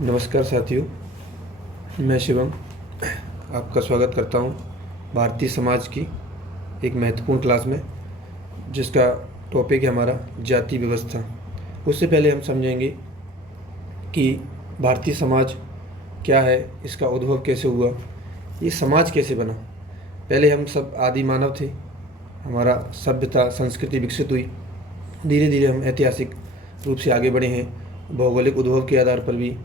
नमस्कार साथियों, मैं शिवम आपका स्वागत करता हूं भारतीय समाज की एक महत्वपूर्ण क्लास में, जिसका टॉपिक है हमारा जाति व्यवस्था। उससे पहले हम समझेंगे कि भारतीय समाज क्या है, इसका उद्भव कैसे हुआ, ये समाज कैसे बना। पहले हम सब आदि मानव थे, हमारा सभ्यता संस्कृति विकसित हुई, धीरे धीरे हम ऐतिहासिक रूप से आगे बढ़े हैं। भौगोलिक उद्भव के आधार पर भी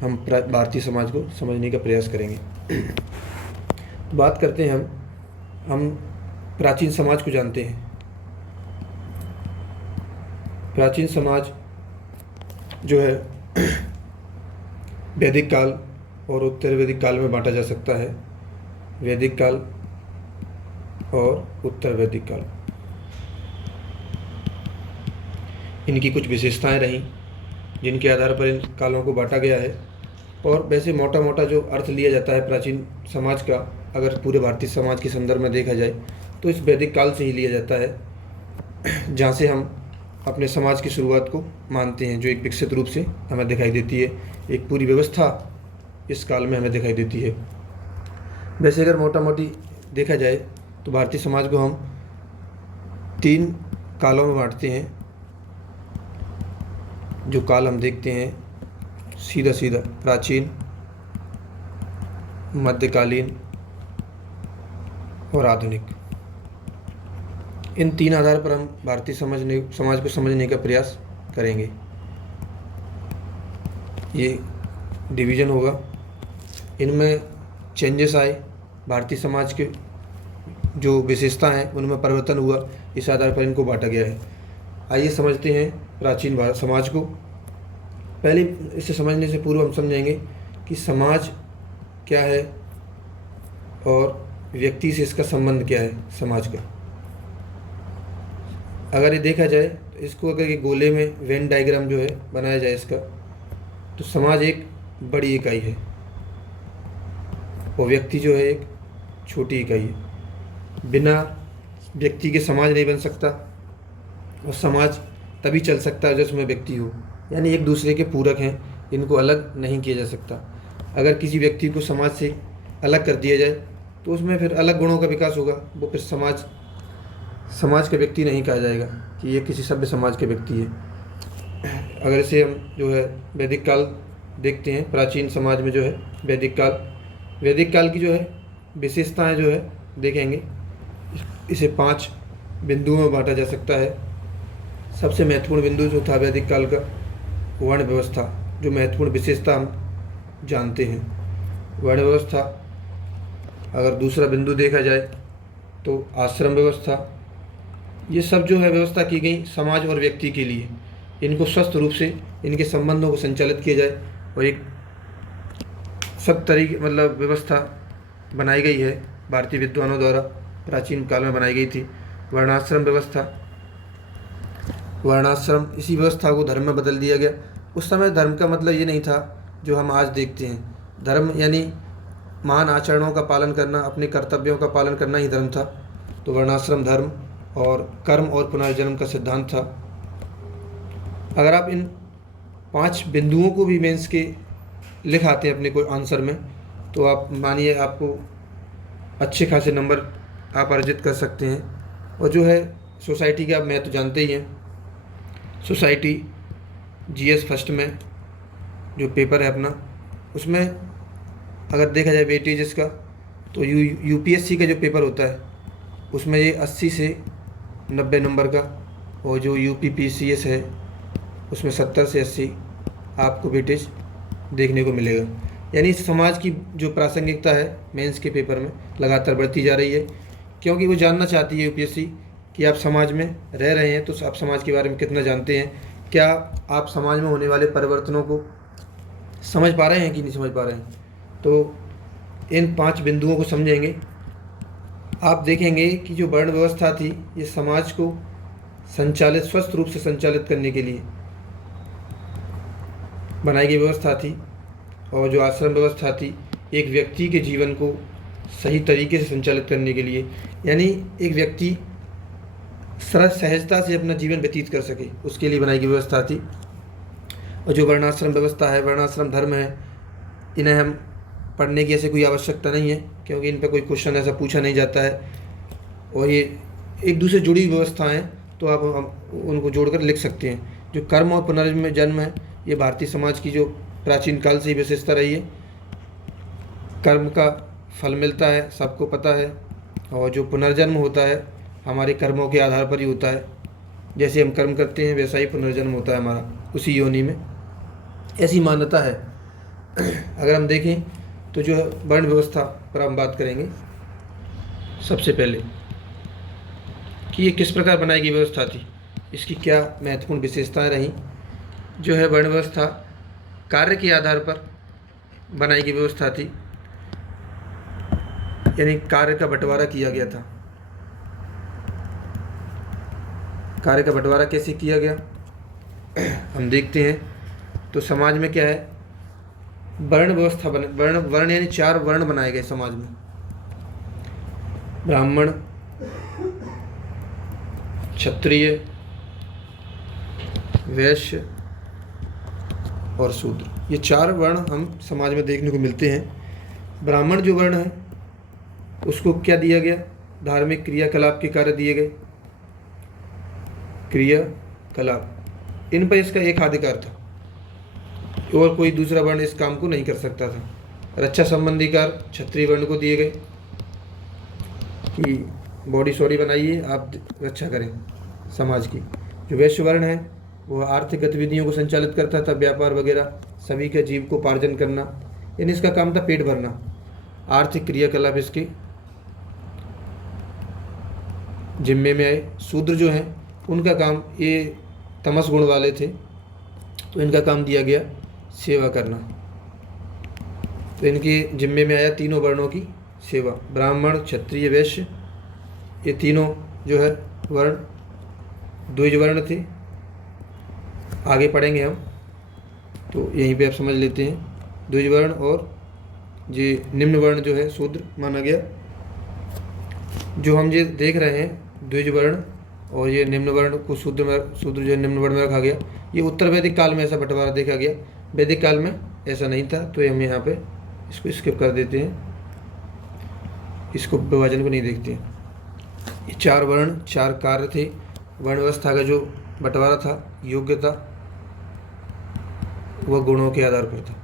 हम भारतीय समाज को समझने का प्रयास करेंगे। बात करते हैं हम प्राचीन समाज को जानते हैं। प्राचीन समाज जो है वैदिक काल और उत्तर वैदिक काल में बांटा जा सकता है। वैदिक काल और उत्तर वैदिक काल, इनकी कुछ विशेषताएं रहीं जिनके आधार पर इन कालों को बांटा गया है। और वैसे मोटा मोटा जो अर्थ लिया जाता है प्राचीन समाज का, अगर पूरे भारतीय समाज के संदर्भ में देखा जाए तो इस वैदिक काल से ही लिया जाता है, जहाँ से हम अपने समाज की शुरुआत को मानते हैं, जो एक विकसित रूप से हमें दिखाई देती है। एक पूरी व्यवस्था इस काल में हमें दिखाई देती है। वैसे अगर मोटा मोटी देखा जाए तो भारतीय समाज को हम 3 कालों में बांटते हैं। जो काल हम देखते हैं सीधा सीधा प्राचीन, मध्यकालीन और आधुनिक, इन 3 आधार पर हम भारतीय समाज को समझने का प्रयास करेंगे। ये डिवीज़न होगा, इनमें चेंजेस आए, भारतीय समाज के जो विशेषता हैं उनमें परिवर्तन हुआ, इस आधार पर इनको बांटा गया है। आइए समझते हैं प्राचीन भारत समाज को। पहले इसे समझने से पूर्व हम समझेंगे कि समाज क्या है और व्यक्ति से इसका संबंध क्या है। समाज का अगर ये देखा जाए तो इसको अगर ये गोले में वेन डायग्राम जो है बनाया जाए इसका, तो समाज एक बड़ी इकाई है और व्यक्ति जो है एक छोटी इकाई है। बिना व्यक्ति के समाज नहीं बन सकता और समाज तभी चल सकता है जिसमें व्यक्ति हो, यानी एक दूसरे के पूरक हैं, इनको अलग नहीं किया जा सकता। अगर किसी व्यक्ति को समाज से अलग कर दिया जाए तो उसमें फिर अलग गुणों का विकास होगा, वो फिर समाज का व्यक्ति नहीं कहा जाएगा कि ये किसी सभ्य समाज के व्यक्ति है। अगर इसे हम जो है वैदिक काल देखते हैं, प्राचीन समाज में जो है वैदिक काल की जो है विशेषताएं जो है देखेंगे। इसे 5 बिंदुओं में बांटा जा सकता है। सबसे महत्वपूर्ण बिंदु जो था वैदिक काल का, वर्ण व्यवस्था, जो महत्वपूर्ण विशेषता हम जानते हैं। वर्ण व्यवस्था। अगर दूसरा बिंदु देखा जाए तो आश्रम व्यवस्था। ये सब जो है व्यवस्था की गई समाज और व्यक्ति के लिए, इनको स्वस्थ रूप से इनके संबंधों को संचालित किया जाए और एक सब तरीके मतलब व्यवस्था बनाई गई है भारतीय विद्वानों द्वारा, प्राचीन काल में बनाई गई थी। वर्णाश्रम व्यवस्था। वर्णाश्रम, इसी व्यवस्था को धर्म में बदल दिया गया। उस समय धर्म का मतलब ये नहीं था जो हम आज देखते हैं। धर्म यानी महान आचरणों का पालन करना, अपने कर्तव्यों का पालन करना ही धर्म था। तो वर्णाश्रम धर्म और कर्म और पुनर्जन्म का सिद्धांत था। अगर आप इन 5 बिंदुओं को भी मेंस के लिख आते हैं अपने कोई आंसर में, तो आप मानिए आपको अच्छे खासे नंबर आप अर्जित कर सकते हैं। और जो है सोसाइटी के आप महत्व जानते ही हैं। सोसाइटी जीएस फर्स्ट में जो पेपर है अपना, उसमें अगर देखा जाए वेटेजेस का, तो यूपीएससी का जो पेपर होता है उसमें ये 80 से 90 नंबर का, और जो यूपीपीसीएस है उसमें 70 से 80 आपको वेटेज देखने को मिलेगा। यानी समाज की जो प्रासंगिकता है मेंस के पेपर में लगातार बढ़ती जा रही है, क्योंकि वो जानना चाहती है यूपीएससी कि आप समाज में रह रहे हैं तो आप समाज के बारे में कितना जानते हैं, क्या आप समाज में होने वाले परिवर्तनों को समझ पा रहे हैं कि नहीं समझ पा रहे हैं। तो इन 5 बिंदुओं को समझेंगे। आप देखेंगे कि जो वर्ण व्यवस्था थी ये समाज को संचालित, स्वस्थ रूप से संचालित करने के लिए बनाई गई व्यवस्था थी। और जो आश्रम व्यवस्था थी एक व्यक्ति के जीवन को सही तरीके से संचालित करने के लिए, यानी एक व्यक्ति सरल सहजता से अपना जीवन व्यतीत कर सके, उसके लिए बनाई गई व्यवस्था थी। और जो वर्णाश्रम व्यवस्था है, वर्णाश्रम धर्म है, इन्हें हम पढ़ने की ऐसे कोई आवश्यकता नहीं है, क्योंकि इन पर कोई क्वेश्चन ऐसा पूछा नहीं जाता है और ये एक दूसरे से जुड़ी व्यवस्थाएं हैं, तो आप हम उनको जोड़कर लिख सकते हैं। जो कर्म और पुनर्जन्म है, ये भारतीय समाज की जो प्राचीन काल से ही विशेषता रही है। कर्म का फल मिलता है, सबको पता है, और जो पुनर्जन्म होता है हमारे कर्मों के आधार पर ही होता है। जैसे हम कर्म करते हैं वैसा ही पुनर्जन्म होता है हमारा उसी योनि में, ऐसी मान्यता है। अगर हम देखें तो जो वर्ण व्यवस्था पर हम बात करेंगे सबसे पहले कि ये किस प्रकार बनाई गई व्यवस्था थी, इसकी क्या महत्वपूर्ण विशेषताएं रहीं। जो है वर्ण व्यवस्था कार्य के आधार पर बनाई गई व्यवस्था थी, यानी कार्य का बंटवारा किया गया था। कार्य का बंटवारा कैसे किया गया हम देखते हैं। तो समाज में क्या है, वर्ण व्यवस्था वर्ण यानी 4 वर्ण बनाए गए समाज में। ब्राह्मण, क्षत्रिय, वैश्य और शूद्र, ये 4 वर्ण हम समाज में देखने को मिलते हैं। ब्राह्मण जो वर्ण है उसको क्या दिया गया, धार्मिक क्रियाकलाप के कार्य दिए गए। क्रियाकलाप, इन पर इसका एक अधिकार था और कोई दूसरा वर्ण इस काम को नहीं कर सकता था। रक्षा संबंधी कार्य क्षत्रिय वर्ण को दिए गए कि बॉडी सॉडी बनाइए, आप रक्षा करें समाज की। जो वैश्य वर्ण है वो आर्थिक गतिविधियों को संचालित करता था, व्यापार वगैरह, सभी के जीव को पार्जन करना, यानी इसका काम था पेट भरना। आर्थिक क्रियाकलाप इसके जिम्मे में आए। शूद्र जो हैं उनका काम, ये तमस गुण वाले थे तो इनका काम दिया गया सेवा करना, तो इनके जिम्मे में आया तीनों वर्णों की सेवा। ब्राह्मण, क्षत्रिय, वैश्य, ये तीनों जो है वर्ण द्विज वर्ण थे। आगे पढ़ेंगे हम, तो यहीं पे आप समझ लेते हैं। द्विज वर्ण और ये निम्न वर्ण जो है शूद्र माना गया। जो हम ये देख रहे हैं द्विज वर्ण और ये निम्न वर्ण को शूद्र जो है निम्न वर्ण में रखा गया, ये उत्तर वैदिक काल में ऐसा बंटवारा देखा गया। वैदिक काल में ऐसा नहीं था, तो हम यहाँ पे इसको स्किप कर देते हैं, इसको विभाजन को नहीं देखते हैं। ये 4 वर्ण 4 कार्य थे। वर्ण व्यवस्था का जो बंटवारा था, योग्यता वह गुणों के आधार पर था।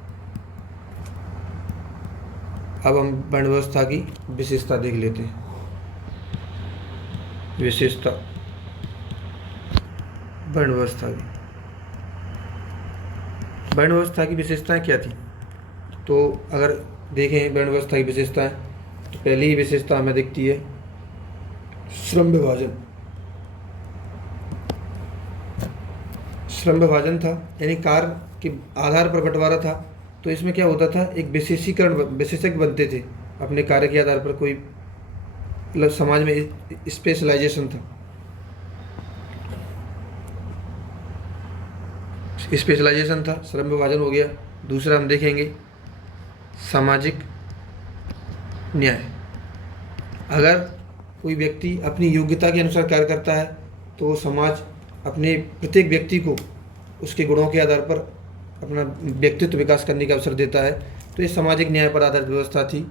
अब हम वर्ण व्यवस्था की विशेषता देख लेते हैं। विशेषता वर्ण व्यवस्था की, वर्ण व्यवस्था की विशेषताएं क्या थी, तो अगर देखें वर्ण व्यवस्था की विशेषताएं, तो पहली ही विशेषता हमें दिखती है श्रम विभाजन। श्रम विभाजन था, यानी कार्य के आधार पर बंटवारा था। तो इसमें क्या होता था, एक विशेषज्ञ बनते थे अपने कार्य के आधार पर। कोई मतलब समाज में स्पेशलाइजेशन था, स्पेशलाइजेशन था, श्रम विभाजन हो गया। दूसरा हम देखेंगे सामाजिक न्याय। अगर कोई व्यक्ति अपनी योग्यता के अनुसार कार्य करता है तो समाज अपने प्रत्येक व्यक्ति को उसके गुणों के आधार पर अपना व्यक्तित्व विकास करने का अवसर देता है। तो ये सामाजिक न्याय पर आधारित व्यवस्था थी।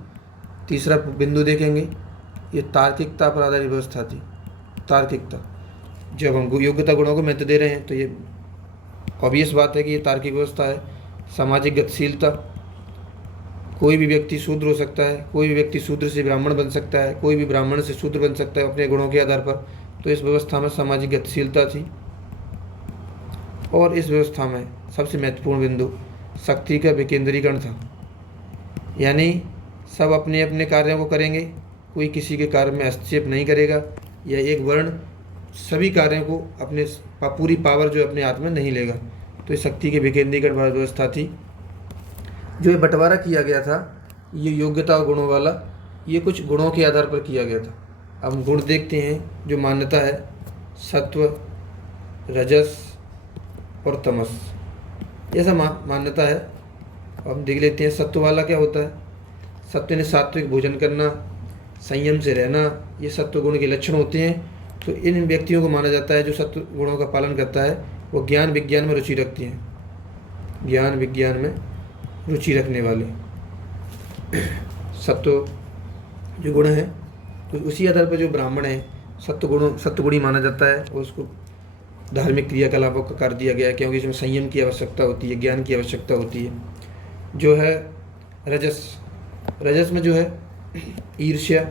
तीसरा बिंदु देखेंगे, ये तार्किकता पर आधारित व्यवस्था थी। तार्किकता, जब हम योग्यता गुणों को महत्व दे रहे हैं तो ये ऑब्वियस बात है कि ये तार्किक व्यवस्था है। सामाजिक गतिशीलता, कोई भी व्यक्ति शूद्र हो सकता है, कोई भी व्यक्ति शूद्र से ब्राह्मण बन सकता है, कोई भी ब्राह्मण से शूद्र बन सकता है अपने गुणों के आधार पर। तो इस व्यवस्था में सामाजिक गतिशीलता थी। और इस व्यवस्था में सबसे महत्वपूर्ण बिंदु शक्ति का विकेंद्रीकरण था, यानी सब अपने अपने कार्यों को करेंगे, कोई किसी के कार्य में हस्तक्षेप नहीं करेगा, या एक वर्ण सभी कार्यों को अपने पूरी पावर जो अपने हाथ में नहीं लेगा। तो ये शक्ति के विकेंद्रीकरण वाली व्यवस्था थी। जो ये बंटवारा किया गया था, ये योग्यता और गुणों वाला, ये कुछ गुणों के आधार पर किया गया था। अब हम गुण देखते हैं। जो मान्यता है सत्व, रजस और तमस, ऐसा मान्यता है। अब हम देख लेते हैं सत्व वाला क्या होता है। सत्व ने सात्विक भोजन करना, संयम से रहना, ये सत्व गुण के लक्षण होते हैं। तो इन व्यक्तियों को माना जाता है जो सत्व गुणों का पालन करता है, वो ज्ञान विज्ञान में रुचि रखती हैं। ज्ञान विज्ञान में रुचि रखने वाले। सत्व जो गुण है, तो उसी आधार पर जो ब्राह्मण है सत्वगुणी माना जाता है, और उसको धार्मिक क्रियाकलापों का कर दिया गया है, क्योंकि इसमें संयम की आवश्यकता होती है, ज्ञान की आवश्यकता होती है। जो है रजस में जो है ईर्ष्या,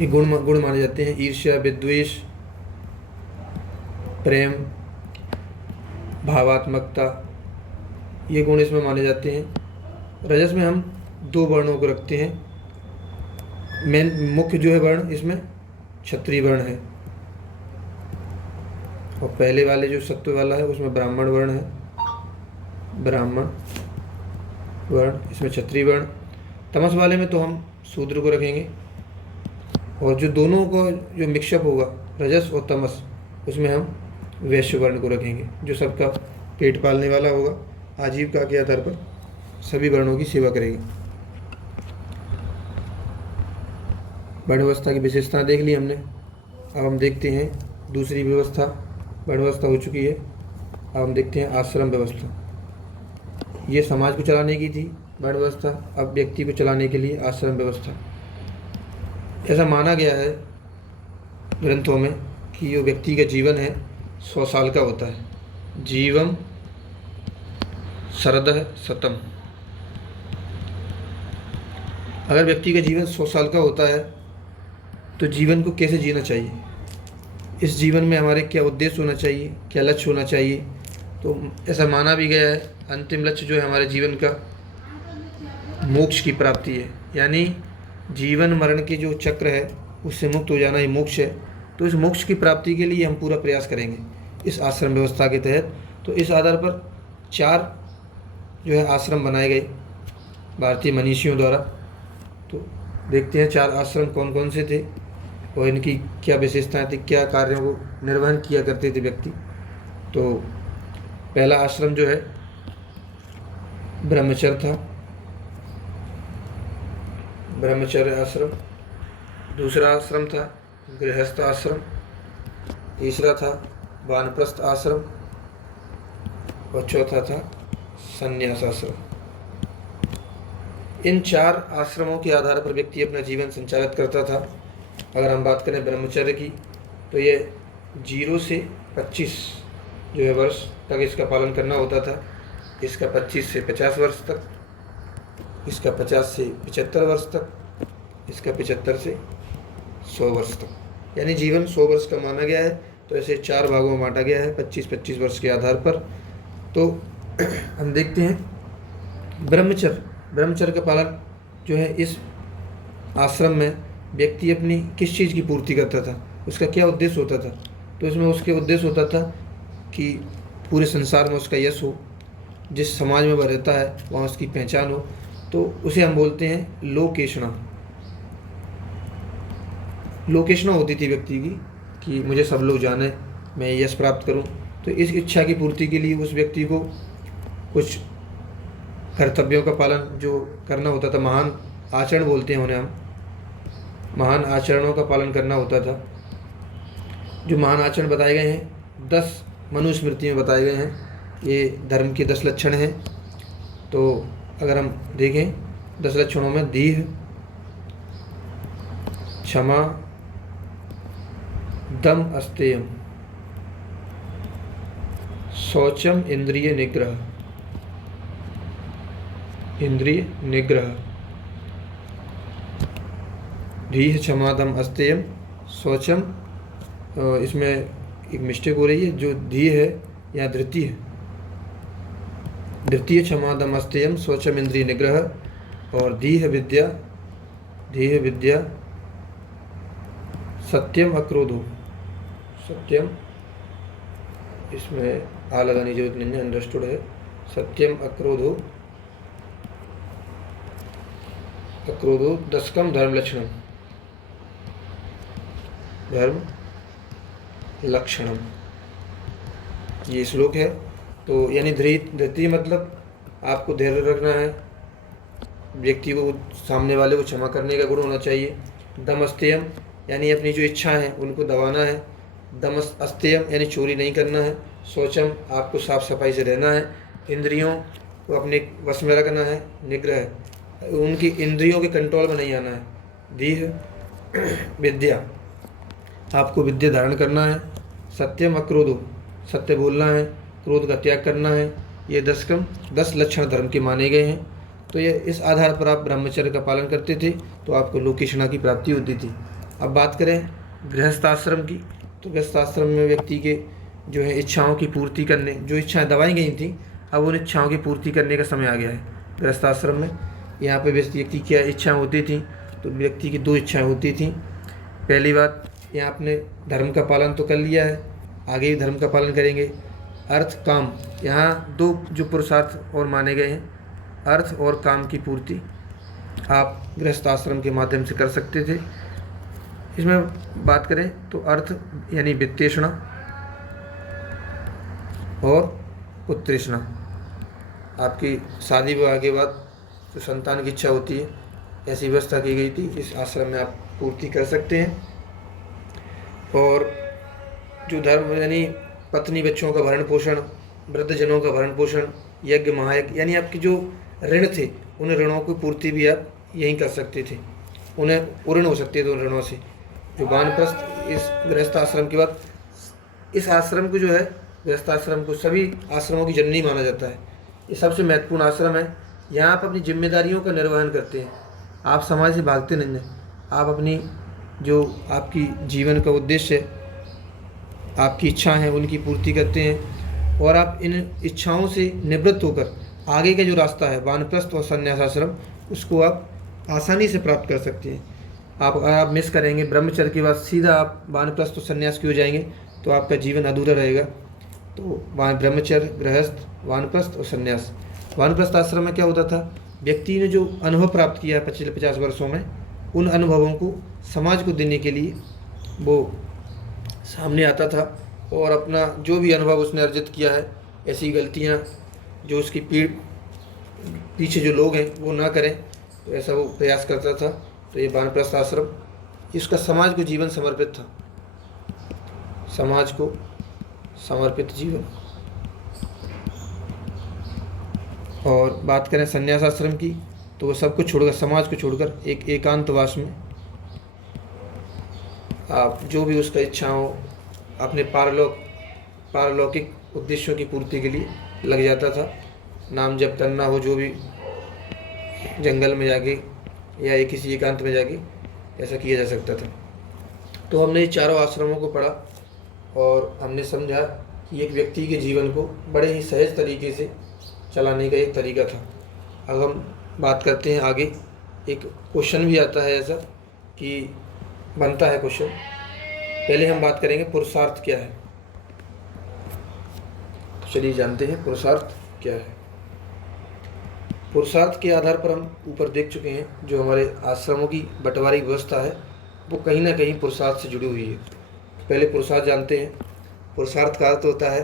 ये गुण माने जाते हैं। ईर्ष्या, विद्वेष, प्रेम, भावात्मकता, ये गुण इसमें माने जाते हैं। रजस में हम 2 वर्णों को रखते हैं। मेन मुख्य जो है वर्ण इसमें क्षत्रिय वर्ण है, और पहले वाले जो सत्व वाला है उसमें ब्राह्मण वर्ण है, ब्राह्मण वर्ण, इसमें क्षत्रिय वर्ण। तमस वाले में तो हम शूद्र को रखेंगे, और जो दोनों को जो मिक्सअप होगा रजस और तमस, उसमें हम वैश्य वर्ण को रखेंगे, जो सबका पेट पालने वाला होगा, आजीविका के आधार पर सभी वर्णों की सेवा करेगी। वर्ण व्यवस्था की विशेषता देख ली हमने। अब हम देखते हैं दूसरी व्यवस्था। वर्ण व्यवस्था हो चुकी है, अब हम देखते हैं आश्रम व्यवस्था। ये समाज को चलाने की थी वर्ण व्यवस्था, अब व्यक्ति को चलाने के लिए आश्रम व्यवस्था। ऐसा माना गया है ग्रंथों में कि जो व्यक्ति का जीवन है 100 साल का होता है। जीवम शरदः शतम। अगर व्यक्ति का जीवन 100 साल का होता है तो जीवन को कैसे जीना चाहिए, इस जीवन में हमारे क्या उद्देश्य होना चाहिए, क्या लक्ष्य होना चाहिए। तो ऐसा माना भी गया है अंतिम लक्ष्य जो है हमारे जीवन का मोक्ष की प्राप्ति है, यानी जीवन मरण के जो चक्र है उससे मुक्त हो जाना ही मोक्ष है। तो इस मोक्ष की प्राप्ति के लिए हम पूरा प्रयास करेंगे इस आश्रम व्यवस्था के तहत। तो इस आधार पर 4 जो है आश्रम बनाए गए भारतीय मनीषियों द्वारा। तो देखते हैं 4 आश्रम कौन कौन से थे और इनकी क्या विशेषताएं थी, क्या कार्यों को निर्वहन किया करते थे व्यक्ति। तो पहला आश्रम जो है ब्रह्मचर्य था, ब्रह्मचर्य आश्रम। दूसरा आश्रम था गृहस्थ आश्रम। तीसरा था वानप्रस्थ आश्रम, और चौथा था संन्यास आश्रम। इन 4 आश्रमों के आधार पर व्यक्ति अपना जीवन संचालित करता था। अगर हम बात करें ब्रह्मचर्य की, तो ये 0 से 25 जो है वर्ष तक इसका पालन करना होता था। इसका 25 से 50 वर्ष तक, इसका 50 से 75 वर्ष तक, इसका 75 से 100 वर्ष तक, यानी जीवन 100 वर्ष का माना गया है। तो ऐसे 4 भागों में बांटा गया है 25-25 वर्ष के आधार पर। तो हम देखते हैं ब्रह्मचर्य का पालन जो है इस आश्रम में व्यक्ति अपनी किस चीज़ की पूर्ति करता था, उसका क्या उद्देश्य होता था। तो इसमें उसके उद्देश्य होता था कि पूरे संसार में उसका यश हो, जिस समाज में वह रहता है वहाँ उसकी पहचान हो। तो उसे हम बोलते हैं लोकेशना होती थी व्यक्ति की, कि मुझे सब लोग जाने, मैं यश प्राप्त करूं। तो इस इच्छा की पूर्ति के लिए उस व्यक्ति को कुछ कर्तव्यों का पालन जो करना होता था, महान आचरण बोलते हैं उन्हें हम, महान आचरणों का पालन करना होता था। जो महान आचरण बताए गए हैं 10 मनुस्मृति में बताए गए हैं, ये धर्म के 10 लक्षण हैं। तो अगर हम देखें 10 लक्षणों में दीह, क्षमा, दम अस्तेयम, शौचम, इंद्रिय निग्रह, दीह, क्षमा, दम, अस्तेयम, शौचम। इसमें एक मिस्टेक हो रही है, जो दीह है यहाँ धृतीय है, द्वितीय क्षमा, दम, अस्तेयम, शौचम, इंद्रिय निग्रह, और दीह विद्या, सत्यम, अक्रोधो। सत्यम, इसमें आ लगाने की जरूरत नहीं है, अंडरस्टूड है। सत्यम, अक्रोधो, दशकम धर्म लक्षणम, ये श्लोक है। तो यानी धृति मतलब आपको धैर्य रखना है, व्यक्ति को सामने वाले को क्षमा करने का गुण होना चाहिए। दमस्तेयम यानी अपनी जो इच्छा है उनको दबाना है। दमस अस्तेयम यानी चोरी नहीं करना है। शौचम आपको साफ सफाई से रहना है। इंद्रियों को अपने वश में रखना है, निग्रह, उनकी इंद्रियों के कंट्रोल में नहीं आना है। दीह विद्या, आपको विद्या धारण करना है। सत्यम अक्रोधो, सत्य बोलना है, क्रोध का त्याग करना है। ये 10 लक्षण धर्म के माने गए हैं। तो ये इस आधार पर आप ब्रह्मचर्य का पालन करते थे तो आपको लोकेशना की प्राप्ति होती थी। अब बात करें गृहस्थाश्रम की, तो गृहस्थाश्रम में व्यक्ति के जो है इच्छाओं की पूर्ति करने, जो इच्छाएं दबाई गई थी, अब उन इच्छाओं की पूर्ति करने का समय आ गया है गृहस्थाश्रम में। यहाँ पे व्यक्ति की क्या इच्छाएं होती थी, तो व्यक्ति की 2 इच्छाएं होती थी। पहली बात, यहाँ आपने धर्म का पालन तो कर लिया है, आगे भी धर्म का पालन करेंगे। अर्थ काम, यहाँ 2 जो पुरुषार्थ और माने गए हैं, अर्थ और काम की पूर्ति आप गृहस्थ आश्रम के माध्यम से कर सकते थे। इसमें बात करें तो अर्थ यानी वित्तेषणा और पुत्रेषणा, आपकी शादी विवाह के बाद जो संतान की इच्छा होती है, ऐसी व्यवस्था की गई थी, इस आश्रम में आप पूर्ति कर सकते हैं। और जो धर्म यानी पत्नी बच्चों का भरण पोषण, वृद्धजनों का भरण पोषण, यज्ञ महायज्ञ, यानी आपके जो ऋण थे उन ऋणों की पूर्ति भी आप यहीं कर सकते थे, उन्हें ऋण हो सकते थे उन ऋणों से। जो वानप्रस्थ इस गृहस्थ आश्रम के बाद, इस आश्रम को जो है गृहस्थ आश्रम को सभी आश्रमों की जननी माना जाता है। ये सबसे महत्वपूर्ण आश्रम है। यहाँ आप अपनी जिम्मेदारियों का निर्वहन करते हैं, आप समाज से भागते नहीं हैं, आप अपनी जो आपकी जीवन का उद्देश्य है, आपकी इच्छा है, उनकी पूर्ति करते हैं। और आप इन इच्छाओं से निवृत्त होकर आगे का जो रास्ता है वानप्रस्थ और संन्यास आश्रम, उसको आप आसानी से प्राप्त कर सकते हैं। आप मिस करेंगे ब्रह्मचर्य के बाद सीधा आप वानप्रस्थ और संन्यास की हो जाएंगे तो आपका जीवन अधूरा रहेगा। तो वहाँ ब्रह्मचर्य, गृहस्थ, वानप्रस्थ और संन्यास। वानप्रस्थ आश्रम में क्या होता था, व्यक्ति ने जो अनुभव प्राप्त किया है पिछले 50 वर्षों में, उन अनुभवों को समाज को देने के लिए वो सामने आता था और अपना जो भी अनुभव उसने अर्जित किया है, ऐसी गलतियाँ जो उसकी पीछे जो लोग हैं वो ना करें, तो ऐसा वो प्रयास करता था। तो ये वानप्रस्थ आश्रम, इसका समाज को जीवन समर्पित था, समाज को समर्पित जीवन। और बात करें संन्यास आश्रम की, तो वो सब कुछ छोड़कर, समाज को छोड़कर एक एकांतवास में आप जो भी उसका इच्छा हो अपने पारलौकिक उद्देश्यों की पूर्ति के लिए लग जाता था। नाम जप करना हो, जो भी जंगल में जाके या एक किसी एकांत में जाके ऐसा किया जा सकता था। तो हमने ये चारों आश्रमों को पढ़ा और हमने समझा कि एक व्यक्ति के जीवन को बड़े ही सहज तरीके से चलाने का एक तरीका था। अब हम बात करते हैं आगे। एक क्वेश्चन भी आता है ऐसा कि बनता है क्वेश्चन। पहले हम बात करेंगे पुरुषार्थ क्या है। चलिए जानते हैं पुरुषार्थ क्या है। पुरुषार्थ के आधार पर हम ऊपर देख चुके हैं, जो हमारे आश्रमों की बंटवारे की व्यवस्था है वो कहीं ना कहीं पुरुषार्थ से जुड़ी हुई है। पहले पुरुषार्थ जानते हैं। पुरुषार्थ का अर्थ होता है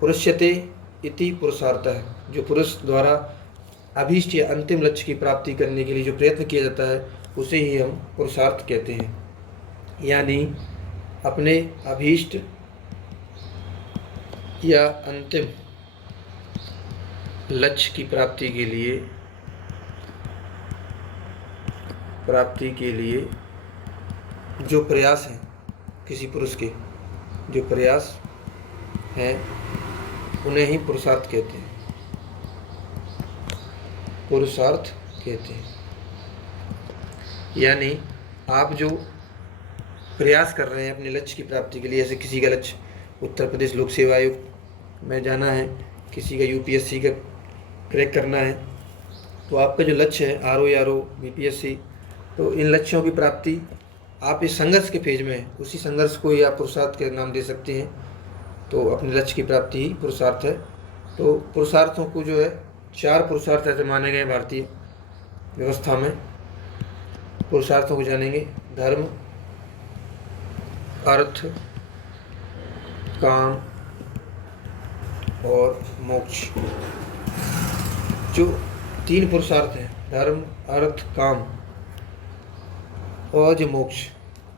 पुरुष्यते इति पुरुषार्थः, जो पुरुष द्वारा अभीष्ट या अंतिम लक्ष्य की प्राप्ति करने के लिए जो प्रयत्न किया जाता है उसे ही हम पुरुषार्थ कहते हैं। यानी अपने अभीष्ट या अंतिम लक्ष्य की प्राप्ति के लिए जो प्रयास हैं, किसी पुरुष के जो प्रयास हैं उन्हें ही पुरुषार्थ कहते हैं, पुरुषार्थ कहते हैं। यानी आप जो प्रयास कर रहे हैं अपने लक्ष्य की प्राप्ति के लिए, जैसे किसी का लक्ष्य उत्तर प्रदेश लोक सेवा आयोग में जाना है, किसी का यूपीएससी का क्रैक करना है, तो आपका जो लक्ष्य है आरओ बीपीएससी, तो इन लक्ष्यों की प्राप्ति आप इस संघर्ष के फेज में है, उसी संघर्ष को ही आप पुरुषार्थ के नाम दे सकते हैं। तो अपने लक्ष्य की प्राप्ति ही पुरुषार्थ है। तो पुरुषार्थों को जो है 4 पुरुषार्थ ऐसे माने गए भारतीय व्यवस्था में। पुरुषार्थों को जानेंगे। धर्म, अर्थ, काम और मोक्ष। जो 3 पुरुषार्थ हैं, धर्म, अर्थ, काम और जो मोक्ष।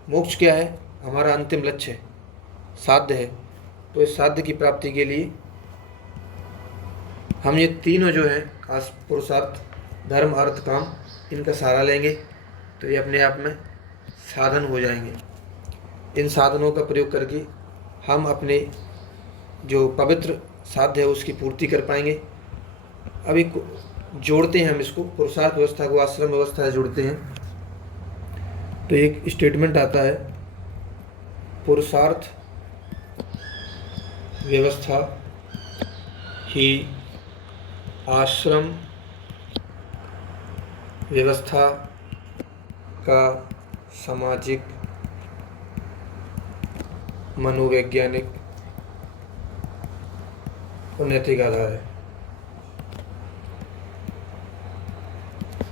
मोक्ष क्या है? हमारा अंतिम लक्ष्य है, साध्य है। तो इस साध्य की प्राप्ति के लिए हम ये तीनों जो हैं खास पुरुषार्थ, धर्म, अर्थ, काम, इनका सहारा लेंगे तो ये अपने आप में साधन हो जाएंगे। इन साधनों का प्रयोग करके हम अपने जो पवित्र साध्य है उसकी पूर्ति कर पाएंगे। अभी जोड़ते हैं हम इसको, पुरुषार्थ व्यवस्था को आश्रम व्यवस्था से जोड़ते हैं तो एक स्टेटमेंट आता है, पुरुषार्थ व्यवस्था ही आश्रम व्यवस्था का सामाजिक, मनोवैज्ञानिक और नैतिक आधार है।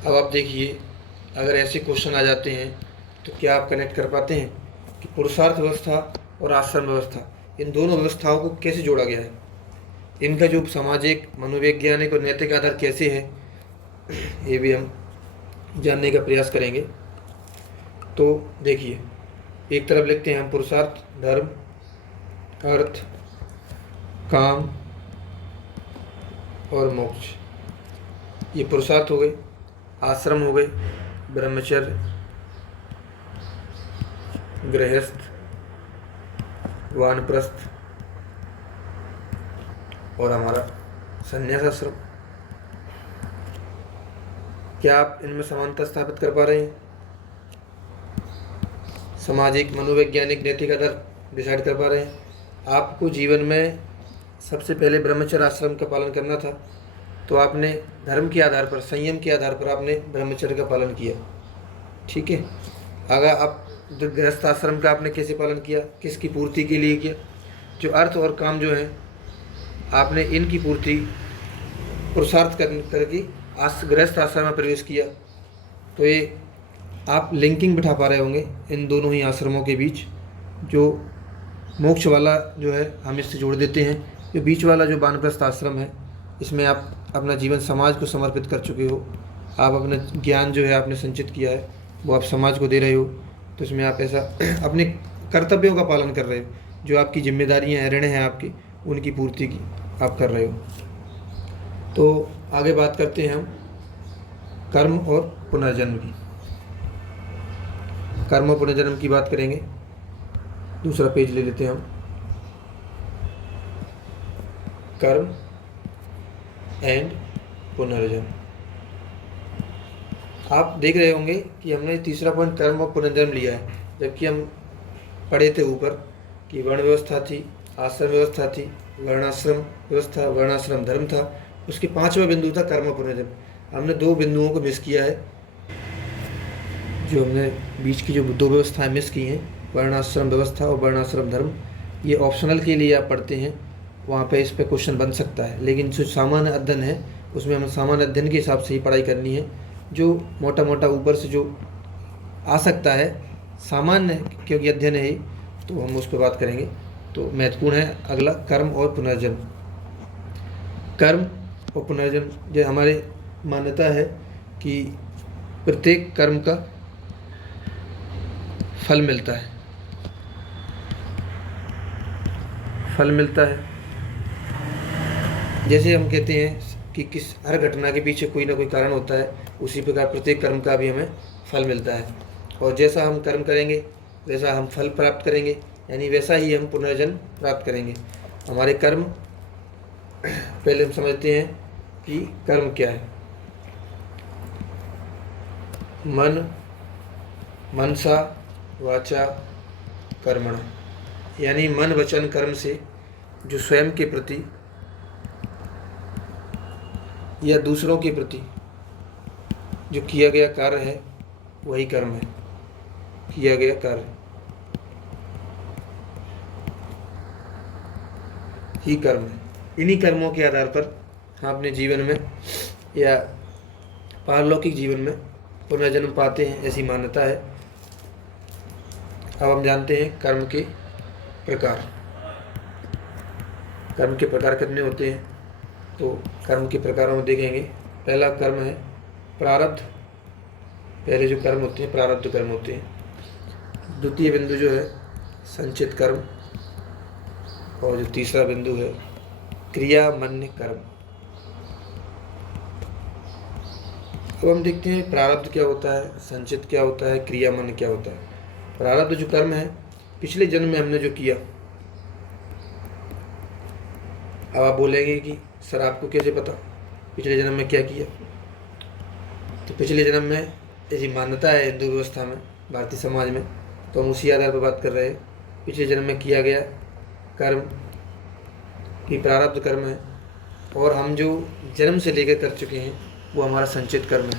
अब आप देखिए, अगर ऐसे क्वेश्चन आ जाते हैं तो क्या आप कनेक्ट कर पाते हैं कि पुरुषार्थ व्यवस्था और आश्रम व्यवस्था, इन दोनों व्यवस्थाओं को कैसे जोड़ा गया है, इनका जो सामाजिक, मनोवैज्ञानिक और नैतिक आधार कैसे है, ये भी हम जानने का प्रयास करेंगे। तो देखिए, एक तरफ लिखते हैं हम पुरुषार्थ, धर्म, अर्थ, काम और मोक्ष। ये पुरुषार्थ हो गए, आश्रम हो गए, ब्रह्मचर्य, गृहस्थ, वानप्रस्थ और हमारा संन्यास आश्रम। क्या आप इनमें समानता स्थापित कर पा रहे हैं? सामाजिक, मनोवैज्ञानिक, नैतिक आधार डिसाइड कर पा रहे हैं? आपको जीवन में सबसे पहले ब्रह्मचर्य आश्रम का पालन करना था, तो आपने धर्म के आधार पर, संयम के आधार पर आपने ब्रह्मचर्य का पालन किया, ठीक है। अगर आप गृहस्थ आश्रम का आपने कैसे पालन किया, किसकी पूर्ति के लिए किया? जो अर्थ और काम जो है, आपने इनकी पूर्ति पुरुषार्थ करके गृहस्थ आश्रम में प्रवेश किया। तो ये आप लिंकिंग बिठा पा रहे होंगे इन दोनों ही आश्रमों के बीच। जो मोक्ष वाला जो है हम इससे जोड़ देते हैं, जो बीच वाला जो वानप्रस्थ आश्रम है, इसमें आप अपना जीवन समाज को समर्पित कर चुके हो। आप अपना ज्ञान जो है आपने संचित किया है, वो आप समाज को दे रहे हो। तो इसमें आप ऐसा अपने कर्तव्यों का पालन कर रहे हो, जो आपकी जिम्मेदारियां हैं, ऋण हैं आपकी, उनकी पूर्ति की आप कर रहे हो। तो आगे बात करते हैं हम कर्म और पुनर्जन्म की। कर्म और पुनर्जन्म की बात करेंगे। दूसरा पेज ले लेते हैं हम। कर्म एंड पुनर्जन्म। आप देख रहे होंगे कि हमने तीसरा पॉइंट कर्म और पुनर्जन्म लिया है, जबकि हम पढ़े थे ऊपर कि वर्ण व्यवस्था थी, आश्रम व्यवस्था थी, वर्णाश्रम व्यवस्था, वर्णाश्रम धर्म था, उसके पांचवा बिंदु था कर्म और पुनर्जन्म। हमने दो बिंदुओं को मिस किया है, जो हमने बीच की जो दो व्यवस्थाएं मिस की हैं, वर्णाश्रम व्यवस्था और वर्णाश्रम धर्म। ये ऑप्शनल के लिए आप पढ़ते हैं, वहाँ पे इस पे क्वेश्चन बन सकता है, लेकिन जो सामान्य अध्ययन है उसमें हमें सामान्य अध्ययन के हिसाब से ही पढ़ाई करनी है। जो मोटा मोटा ऊपर से जो आ सकता है सामान्य, क्योंकि अध्ययन है ही, तो हम उस पर बात करेंगे। तो महत्वपूर्ण है अगला कर्म और पुनर्जन्म। कर्म और पुनर्जन्म, जो हमारी मान्यता है कि प्रत्येक कर्म का फल मिलता है, फल मिलता है। जैसे हम कहते हैं कि हर घटना के पीछे कोई ना कोई कारण होता है, उसी प्रकार प्रत्येक कर्म का भी हमें फल मिलता है। और जैसा हम कर्म करेंगे वैसा हम फल प्राप्त करेंगे, यानी वैसा ही हम पुनर्जन्म प्राप्त करेंगे। हमारे कर्म, पहले हम समझते हैं कि कर्म क्या है। मन, मनसा वाचा कर्मण, यानी मन वचन कर्म से जो स्वयं के प्रति या दूसरों के प्रति जो किया गया कार्य है वही कर्म है। किया गया कार्य ही कर्म है। इन्हीं कर्मों के आधार पर हम अपने जीवन में या पारलौकिक जीवन में पुनर्जन्म पाते हैं, ऐसी मान्यता है। अब हम जानते हैं कर्म के प्रकार। कर्म के प्रकार कितने होते हैं, तो कर्म के प्रकारों में देखेंगे। पहला कर्म है प्रारब्ध। पहले जो कर्म होते हैं प्रारब्ध कर्म होते हैं। द्वितीय बिंदु जो है संचित कर्म, और जो तीसरा बिंदु है क्रियामन्य कर्म। अब हम देखते हैं प्रारब्ध क्या होता है, संचित क्या होता है, क्रियामन क्या होता है। प्रारब्ध जो कर्म है, पिछले जन्म में हमने जो किया। अब आप बोलेंगे कि सर आपको कैसे पता पिछले जन्म में क्या किया। तो पिछले जन्म में ऐसी मान्यता है हिंदू व्यवस्था में, भारतीय समाज में, तो हम उसी आधार पर बात कर रहे हैं। पिछले जन्म में किया गया कर्म की प्रारब्ध कर्म है, और हम जो जन्म से लेकर कर चुके हैं वो हमारा संचित कर्म है।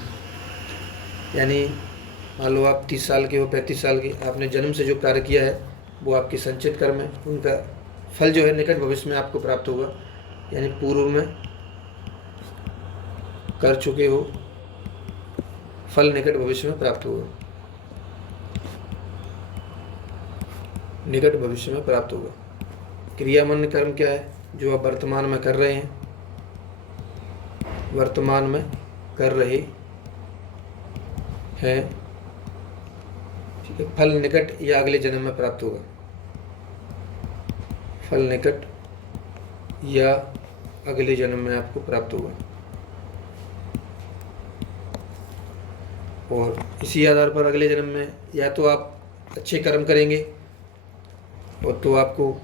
यानी मान लो आप 30 साल के हो, 35 साल के, आपने जन्म से जो कार्य किया है वो आपके संचित कर्म है। उनका फल जो है निकट भविष्य में आपको प्राप्त होगा। यानी पूर्व में कर चुके हो, फल निकट भविष्य में प्राप्त होगा, निकट भविष्य में प्राप्त होगा। क्रियामन कर्म क्या है? जो आप वर्तमान में कर रहे हैं, वर्तमान में कर रहे हैं, ठीक है। फल निकट या अगले जन्म में प्राप्त होगा। फल निकट या अगले जन्म में आपको प्राप्त होगा। और इसी आधार पर अगले जन्म में या तो आप अच्छे कर्म करेंगे और तो आपको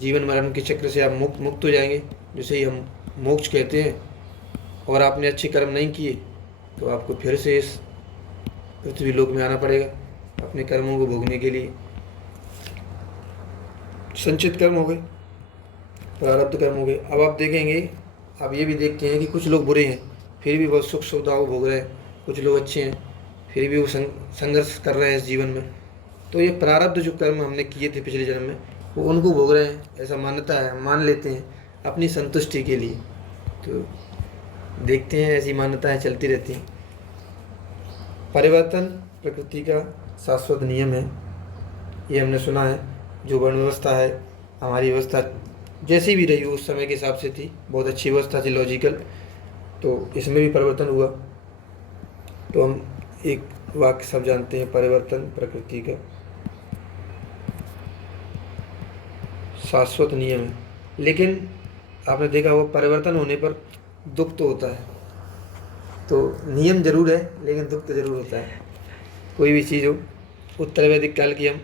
जीवन मरण के चक्र से आप मुक्त हो जाएंगे, जिसे ही हम मोक्ष कहते हैं। और आपने अच्छे कर्म नहीं किए तो आपको फिर से इस पृथ्वी लोक में आना पड़ेगा अपने कर्मों को भोगने के लिए। संचित कर्म हो गए, प्रारब्ध कर्म हो गए। अब आप देखेंगे, अब ये भी देखते हैं कि कुछ लोग बुरे हैं फिर भी बहुत सुख सुविधाओं भोग रहे हैं, कुछ लोग अच्छे हैं फिर भी वो संघर्ष कर रहे हैं इस जीवन में। तो ये प्रारब्ध जो कर्म हमने किए थे पिछले जन्म में वो उनको भोग रहे हैं, ऐसा मान्यता है, मान लेते हैं अपनी संतुष्टि के लिए। तो देखते हैं ऐसी मान्यताएं चलती रहती हैं। परिवर्तन प्रकृति का शाश्वत नियम है, ये हमने सुना है। जो वर्ण व्यवस्था है, हमारी व्यवस्था जैसी भी रही उस समय के हिसाब से थी, बहुत अच्छी व्यवस्था थी, लॉजिकल। तो इसमें भी परिवर्तन हुआ। तो हम एक वाक्य सब जानते हैं, परिवर्तन प्रकृति का शाश्वत नियम है। लेकिन आपने देखा होगा परिवर्तन होने पर दुख तो होता है। तो नियम जरूर है लेकिन दुख तो जरूर होता है। कोई भी चीज़ हो, उत्तर वैदिक काल की हम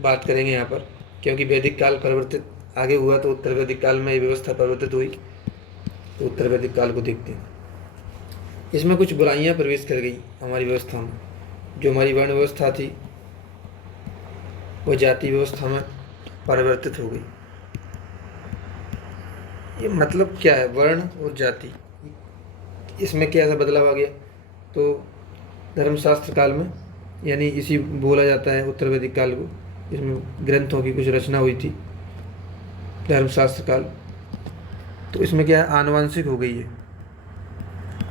बात करेंगे यहाँ पर, क्योंकि वैदिक काल परिवर्तित आगे हुआ तो उत्तर वैदिक काल में ये व्यवस्था परिवर्तित हुई। तो उत्तर वैदिक काल को देखते हैं। इसमें कुछ बुराइयाँ प्रवेश कर गई हमारी व्यवस्था में। जो हमारी वर्ण व्यवस्था थी वो जाति व्यवस्था में परिवर्तित हो गई। ये मतलब क्या है, वर्ण और जाति, इसमें क्या ऐसा बदलाव आ गया? तो धर्मशास्त्र काल में, यानी इसी बोला जाता है उत्तर वैदिक काल को, इसमें ग्रंथों की कुछ रचना हुई थी, धर्मशास्त्र काल। तो इसमें क्या है, आनुवांशिक हो गई है।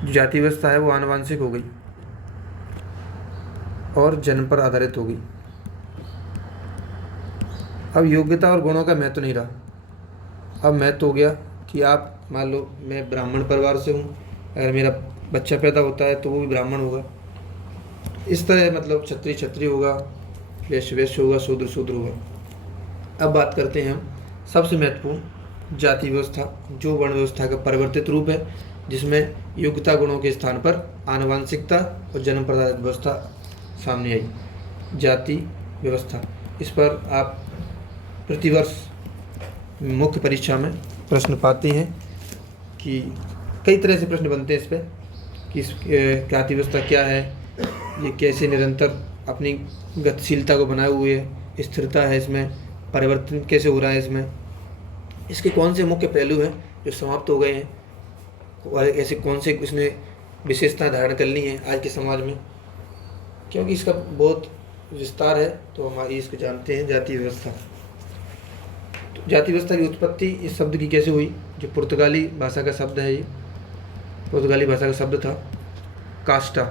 जो जाति व्यवस्था है वो आनुवांशिक हो गई और जन्म पर आधारित हो गई। अब योग्यता और गुणों का महत्व नहीं रहा। अब महत्व हो गया कि आप मान लो मैं ब्राह्मण परिवार से हूँ, अगर मेरा बच्चा पैदा होता है तो वो भी ब्राह्मण होगा। इस तरह मतलब क्षत्रिय क्षत्रिय होगा, वैश्य वैश्य होगा, शूद्र शूद्र होगा। अब बात करते हैं हम सबसे महत्वपूर्ण जाति व्यवस्था, जो वर्ण व्यवस्था का परिवर्तित रूप है, जिसमें योग्यता गुणों के स्थान पर आनुवांशिकता और जन्म पर आधारित व्यवस्था सामने आई, जाति व्यवस्था। इस पर आप प्रतिवर्ष मुख्य परीक्षा में प्रश्न पाते हैं कि कई तरह से प्रश्न बनते हैं इस पर कि जाति व्यवस्था क्या है, ये कैसे निरंतर अपनी गतिशीलता को बनाए हुए है, स्थिरता है इसमें, परिवर्तन कैसे हो रहा है इसमें, इसके कौन से मुख्य पहलू हैं जो समाप्त हो गए हैं, और ऐसे कौन से इसने विशेषता धारण कर ली हैं आज के समाज में। क्योंकि इसका बहुत विस्तार है तो हमारी इसको जानते हैं जाति व्यवस्था। तो जाति व्यवस्था की उत्पत्ति इस शब्द की कैसे हुई? जो पुर्तगाली भाषा का शब्द है, ये पुर्तगाली भाषा का शब्द था कास्टा,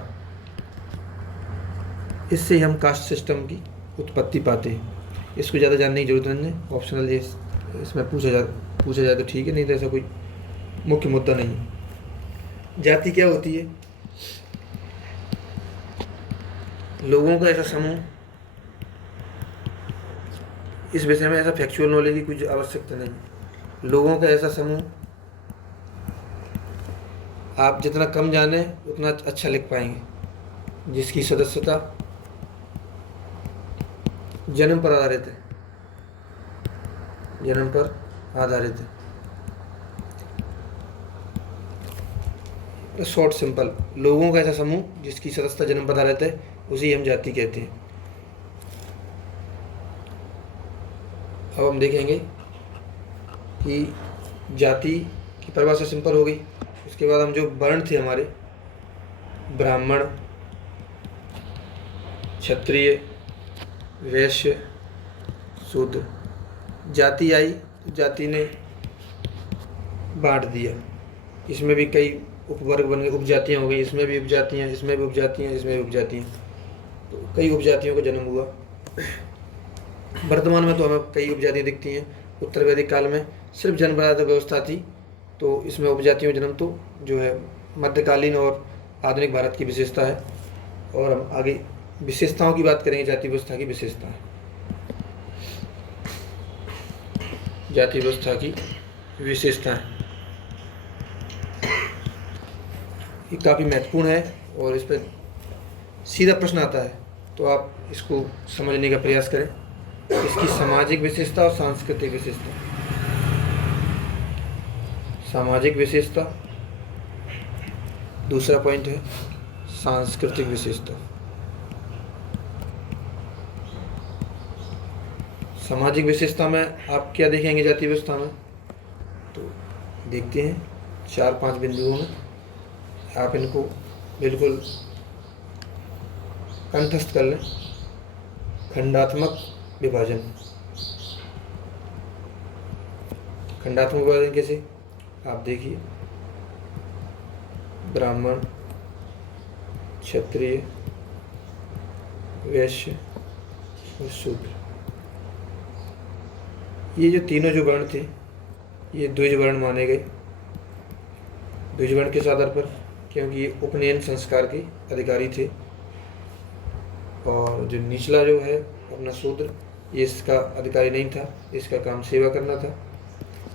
इससे हम कास्ट सिस्टम की उत्पत्ति पाते हैं। इसको ज़्यादा जानने की जरूरत नहीं है, ऑप्शनल ये इसमें पूछा जाए तो ठीक है, नहीं तो ऐसा कोई मुख्य मुद्दा नहीं है। जाति क्या होती है? लोगों का ऐसा समूह, इस विषय में ऐसा फैक्चुअल नॉलेज की कुछ आवश्यकता नहीं। लोगों का ऐसा समूह आप जितना कम जाने उतना अच्छा लिख पाएंगे। जिसकी सदस्यता जन्म पर आधारित है, जन्म पर आधारित है। शॉर्ट सिंपल, लोगों का ऐसा समूह जिसकी सदस्यता जन्म पर आधारित है उसी हम जाति कहते हैं। अब हम देखेंगे कि जाति की परिभाषा सिंपल हो गई। उसके बाद हम जो वर्ण थे हमारे, ब्राह्मण, क्षत्रिय, वैश्य, शूद्र, जाति आई तो जाति ने बांट दिया। इसमें भी कई उपवर्ग बन गए, उपजातियाँ हो गई, इसमें भी उपजातियाँ, इसमें भी उपजातियाँ, इसमें भी उपजातियाँ, तो कई उपजातियों का जन्म हुआ। वर्तमान में तो हमें कई उपजातियाँ दिखती हैं। उत्तर वैदिक काल में सिर्फ जनपदार्थ व्यवस्था थी, तो इसमें उपजातियों जन्म तो जो है मध्यकालीन और आधुनिक भारत की विशेषता है। और हम आगे विशेषताओं की बात करेंगे, जाति व्यवस्था की विशेषता, जाति व्यवस्था की विशेषताएं। ये काफ़ी महत्वपूर्ण है और इस पर सीधा प्रश्न आता है, तो आप इसको समझने का प्रयास करें। इसकी सामाजिक विशेषता और सांस्कृतिक विशेषता। सामाजिक विशेषता, दूसरा पॉइंट है सांस्कृतिक विशेषता। सामाजिक विशेषता में आप क्या देखेंगे जाति व्यवस्था में, तो देखते हैं 4-5 बिंदुओं में। आप इनको बिल्कुल कंठस्थ कर लें। खंडात्मक विभाजन। खंडात्मक विभाजन कैसे, आप देखिए, ब्राह्मण, क्षत्रिय, वैश्य और शूद्र, ये जो तीनों जो वर्ण थे ये द्विज वर्ण माने गए। द्विज वर्ण किस आधार पर, क्योंकि ये उपनयन संस्कार के अधिकारी थे। और जो निचला जो है अपना शूद्र, ये इसका अधिकारी नहीं था, इसका काम सेवा करना था।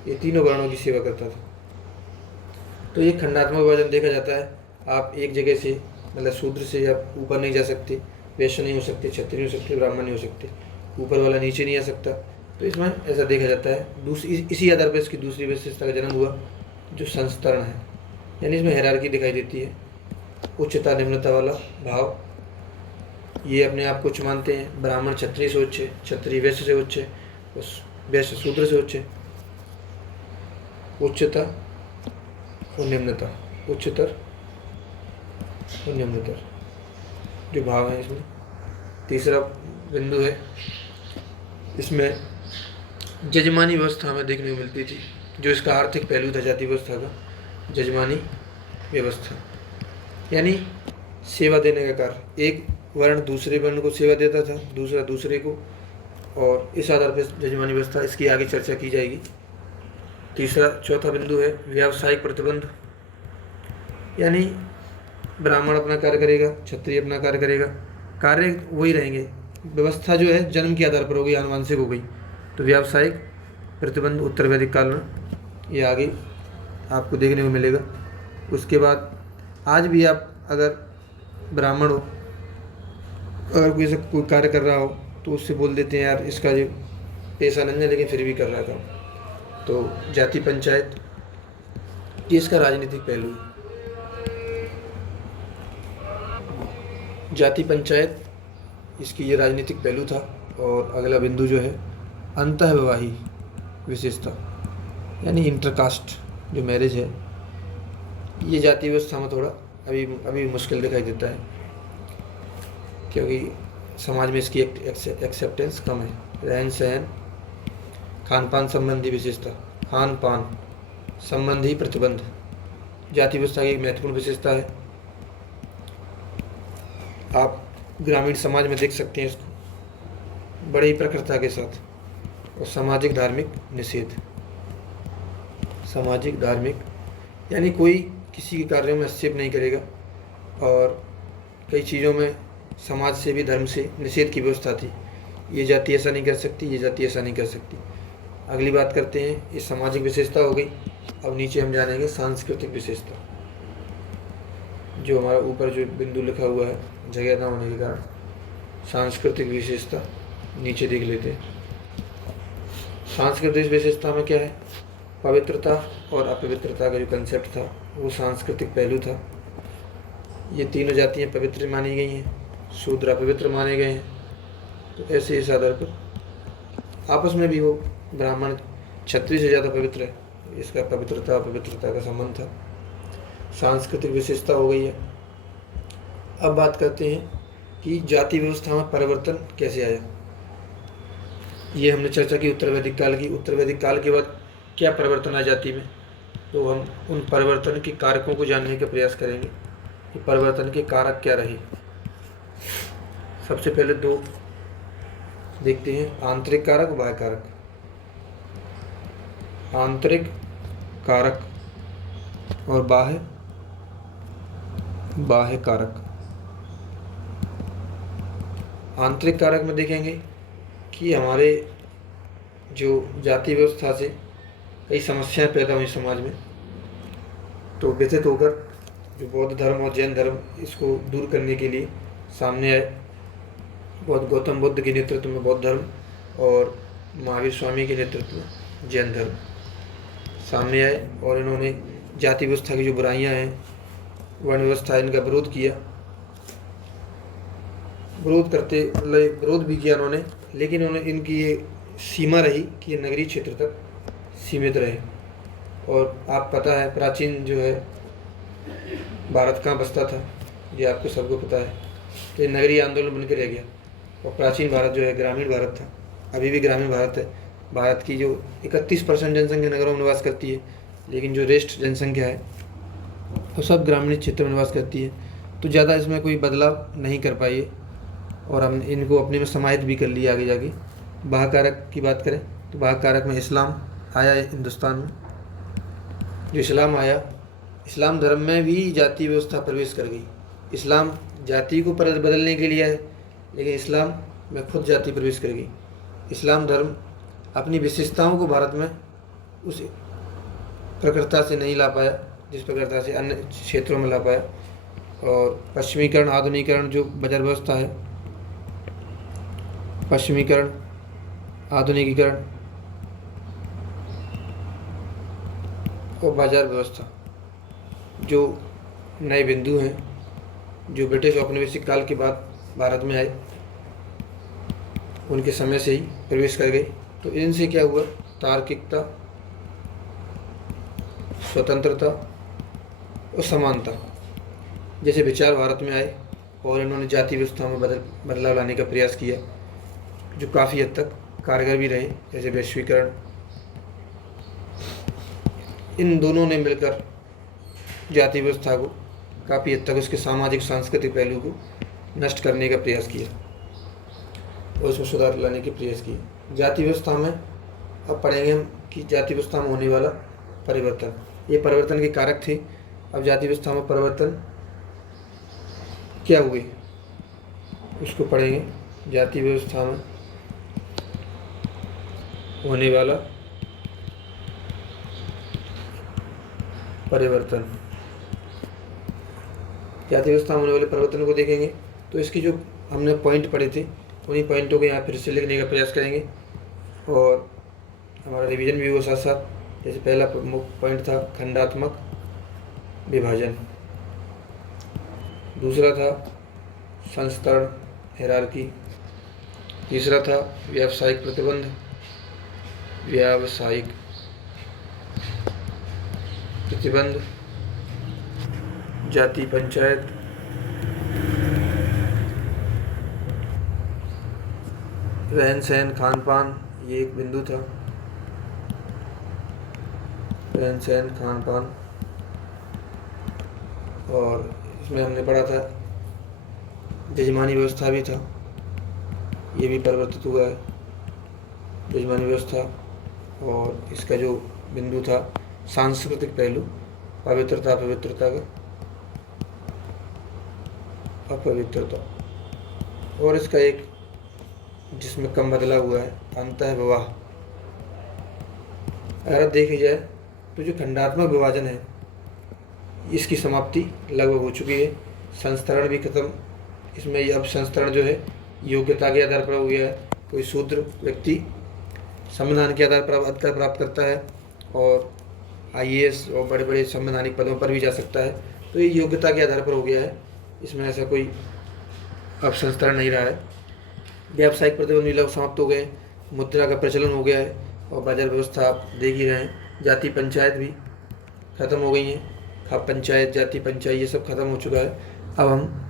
ये तीनों वर्णों की सेवा करता था। तो ये खंडात्मक विभाजन देखा जाता है। आप एक जगह से मतलब शूद्र से आप ऊपर नहीं जा सकते, वैश्य नहीं हो सकते, क्षत्रिय नहीं हो सकते, ब्राह्मण नहीं हो सकते, ऊपर वाला नीचे नहीं आ सकता। तो इसमें ऐसा देखा जाता है। इसी आधार पर इसकी दूसरी विशेषता का जन्म हुआ जो संस्तरण है, यानी इसमें हायरार्की दिखाई देती है, उच्चता निम्नता वाला भाव। ये अपने आप को उच्च मानते हैं। ब्राह्मण क्षत्रिय से उच्च है, क्षत्रिय वैश्य से उच्च है, वैश्य शूद्र से उच्च है। उच्चता और निम्नता, उच्चतर और निम्नतर जो भाव है इसमें। तीसरा बिंदु है, इसमें जजमानी व्यवस्था हमें देखने को मिलती थी, जो इसका आर्थिक पहलू था जाति व्यवस्था का, जजमानी व्यवस्था, यानी सेवा देने का कार्य। एक वर्ण दूसरे वर्ण को सेवा देता था, दूसरा दूसरे को, और इस आधार पर जजमानी व्यवस्था, इसकी आगे चर्चा की जाएगी। चौथा बिंदु है व्यावसायिक प्रतिबंध, यानी ब्राह्मण अपना कार्य करेगा, क्षत्रिय अपना कार्य करेगा, कार्य वही रहेंगे। व्यवस्था जो है जन्म के आधार पर हो गई, आनुवंशिक हो गई। तो व्यावसायिक प्रतिबंध उत्तर वैदिक काल में ये आगे आपको देखने को मिलेगा। उसके बाद आज भी आप अगर ब्राह्मण हो, अगर कोई कार्य कर रहा हो तो उससे बोल देते हैं यार इसका जो पैसा नहीं है, लेकिन फिर भी कर रहा था। तो जाति पंचायत, ये इसका राजनीतिक पहलू है। जाति पंचायत, इसकी ये राजनीतिक पहलू था। और अगला बिंदु जो है अंतःविवाही विशेषता, यानी इंटरकास्ट जो मैरिज है, ये जाति व्यवस्था में थोड़ा अभी मुश्किल दिखाई देता है, क्योंकि समाज में इसकी एक्सेप्टेंस कम है। रहन सहन, खान पान संबंधी विशेषता, खान पान संबंधी प्रतिबंध जाति व्यवस्था की एक महत्वपूर्ण विशेषता है। आप ग्रामीण समाज में देख सकते हैं इसको बड़ी प्रखरता के साथ। और सामाजिक धार्मिक निषेध, सामाजिक धार्मिक यानी कोई किसी के कार्यों में हस्तक्षेप नहीं करेगा, और कई चीज़ों में समाज से भी धर्म से निषेध की व्यवस्था थी। ये जाति ऐसा नहीं कर सकती, ये जाति ऐसा नहीं कर सकती। अगली बात करते हैं, ये सामाजिक विशेषता हो गई। अब नीचे हम जानेंगे सांस्कृतिक विशेषता। जो हमारा ऊपर जो बिंदु लिखा हुआ है, जगह ना होने के कारण। सांस्कृतिक विशेषता नीचे देख लेते हैं। सांस्कृतिक विशेषता में क्या है, पवित्रता और अपवित्रता का जो कंसेप्ट था वो सांस्कृतिक पहलू था। ये तीनों जातियाँ पवित्र मानी गई हैं, शूद्र अपवित्र माने गए हैं। तो ऐसे इस आधार पर आपस में भी वो ब्राह्मण क्षत्रिय से ज़्यादा पवित्र है, इसका पवित्रता अपवित्रता का संबंध था। सांस्कृतिक विशेषता हो गई है। अब बात करते हैं कि जाति व्यवस्था में परिवर्तन कैसे आया। ये हमने चर्चा की उत्तर वैदिक काल की। उत्तर वैदिक काल के बाद क्या परिवर्तन आया जाति में, तो हम उन परिवर्तन के कारकों को जानने का प्रयास करेंगे कि परिवर्तन के कारक क्या रहे। सबसे पहले दो देखते हैं, आंतरिक कारक, बाह्य कारक। आंतरिक कारक और बाह्य कारक। आंतरिक कारक में देखेंगे कि हमारे जो जाति व्यवस्था से कई समस्याएं पैदा हुई समाज में, तो व्यथित होकर जो बौद्ध धर्म और जैन धर्म इसको दूर करने के लिए सामने आए। गौतम बुद्ध के नेतृत्व में बौद्ध धर्म और महावीर स्वामी के नेतृत्व में जैन धर्म सामने आए और इन्होंने जाति व्यवस्था की जो बुराइयां हैं, वर्ण व्यवस्था, इनका विरोध किया। विरोध भी किया उन्होंने, लेकिन उन्होंने इनकी ये सीमा रही कि ये नगरीय क्षेत्र तक सीमित रहे। और आप पता है प्राचीन जो है भारत कहाँ बसता था, ये आपको सबको पता है। तो ये नगरीय आंदोलन बनकर रह गया और प्राचीन भारत जो है ग्रामीण भारत था, अभी भी ग्रामीण भारत है। भारत की जो 31% जनसंख्या नगरों में निवास करती है, लेकिन जो रेस्ट जनसंख्या है वो सब ग्रामीण क्षेत्र में निवास करती है। तो ज़्यादा इसमें कोई बदलाव नहीं कर पाई है और हम इनको अपने में समाहित भी कर लिया आगे जाके। बाह्य कारक की बात करें तो बाह्य कारक में इस्लाम आया है हिंदुस्तान में। जो इस्लाम आया, इस्लाम धर्म में भी जाति व्यवस्था प्रवेश कर गई। इस्लाम जाति को बदलने के लिए आए, लेकिन इस्लाम में खुद जाति प्रवेश कर गई। इस्लाम धर्म अपनी विशेषताओं को भारत में उस प्रखरता से नहीं ला पाया जिस प्रखरता से अन्य क्षेत्रों में ला पाया। और पश्चिमीकरण, आधुनिकीकरण जो बाजार व्यवस्था है, पश्चिमीकरण, आधुनिकीकरण और बाजार व्यवस्था जो नए बिंदु हैं, जो ब्रिटिश औपनिवेशिक काल के बाद भारत में आए, उनके समय से ही प्रवेश कर गए। तो इनसे क्या हुआ, तार्किकता, स्वतंत्रता और समानता जैसे विचार भारत में आए और इन्होंने जाति व्यवस्था में बदलाव लाने का प्रयास किया, जो काफ़ी हद तक कारगर भी रहे। जैसे वैश्वीकरण, इन दोनों ने मिलकर जाति व्यवस्था को काफ़ी हद तक उसके सामाजिक सांस्कृतिक पहलू को नष्ट करने का प्रयास किया और उसमें सुधार लाने के प्रयास किए। जाति व्यवस्था में अब पढ़ेंगे हम कि जाति व्यवस्था में होने वाला परिवर्तन, ये परिवर्तन के कारक थे। अब जाति व्यवस्था में परिवर्तन क्या हुए उसको पढ़ेंगे। जाति व्यवस्था में होने वाला परिवर्तन, जाति व्यवस्था में होने वाले परिवर्तन को देखेंगे। तो इसकी जो हमने पॉइंट पढ़े थे, उन्हीं पॉइंटों को यहाँ फिर से लिखने का प्रयास करेंगे और हमारा रिवीजन भी होगा साथ साथ। जैसे पहला प्रमुख पॉइंट था खंडात्मक विभाजन, दूसरा था संस्तरण हायरार्की, तीसरा था व्यावसायिक प्रतिबंध, व्यावसायिक प्रतिबंध, जाति पंचायत, रहन सहन खान पान, ये एक बिंदु था, रहन सहन खान पान। और इसमें हमने पढ़ा था यजमानी व्यवस्था भी था, ये भी परिवर्तित हुआ है यजमानी व्यवस्था। और इसका जो बिंदु था सांस्कृतिक पहलू, पवित्रता अपवित्रता का, अपवित्रता। और इसका एक जिसमें कम बदला हुआ है अंतः विवाह। अगर देखी जाए तो जो खंडात्मक विभाजन है इसकी समाप्ति लगभग हो चुकी है। संस्तरण भी खत्म। इसमें ये अब संस्तरण जो है योग्यता के आधार पर हो गया है। कोई शूद्र व्यक्ति संविधान के आधार पर अधिकार प्राप्त करता है और आईएएस और बड़े बड़े संवैधानिक पदों पर भी जा सकता है। तो ये योग्यता के आधार पर हो गया है, इसमें ऐसा कोई अब संस्तरण नहीं रहा है। व्यावसायिक प्रतिबंध भी लगभग समाप्त हो गए, मुद्रा का प्रचलन हो गया है और बाजार व्यवस्था आप देख ही रहे हैं। जाति पंचायत भी खत्म हो गई हैं, खाप पंचायत, जाति पंचायत, ये सब खत्म हो चुका है। अब हम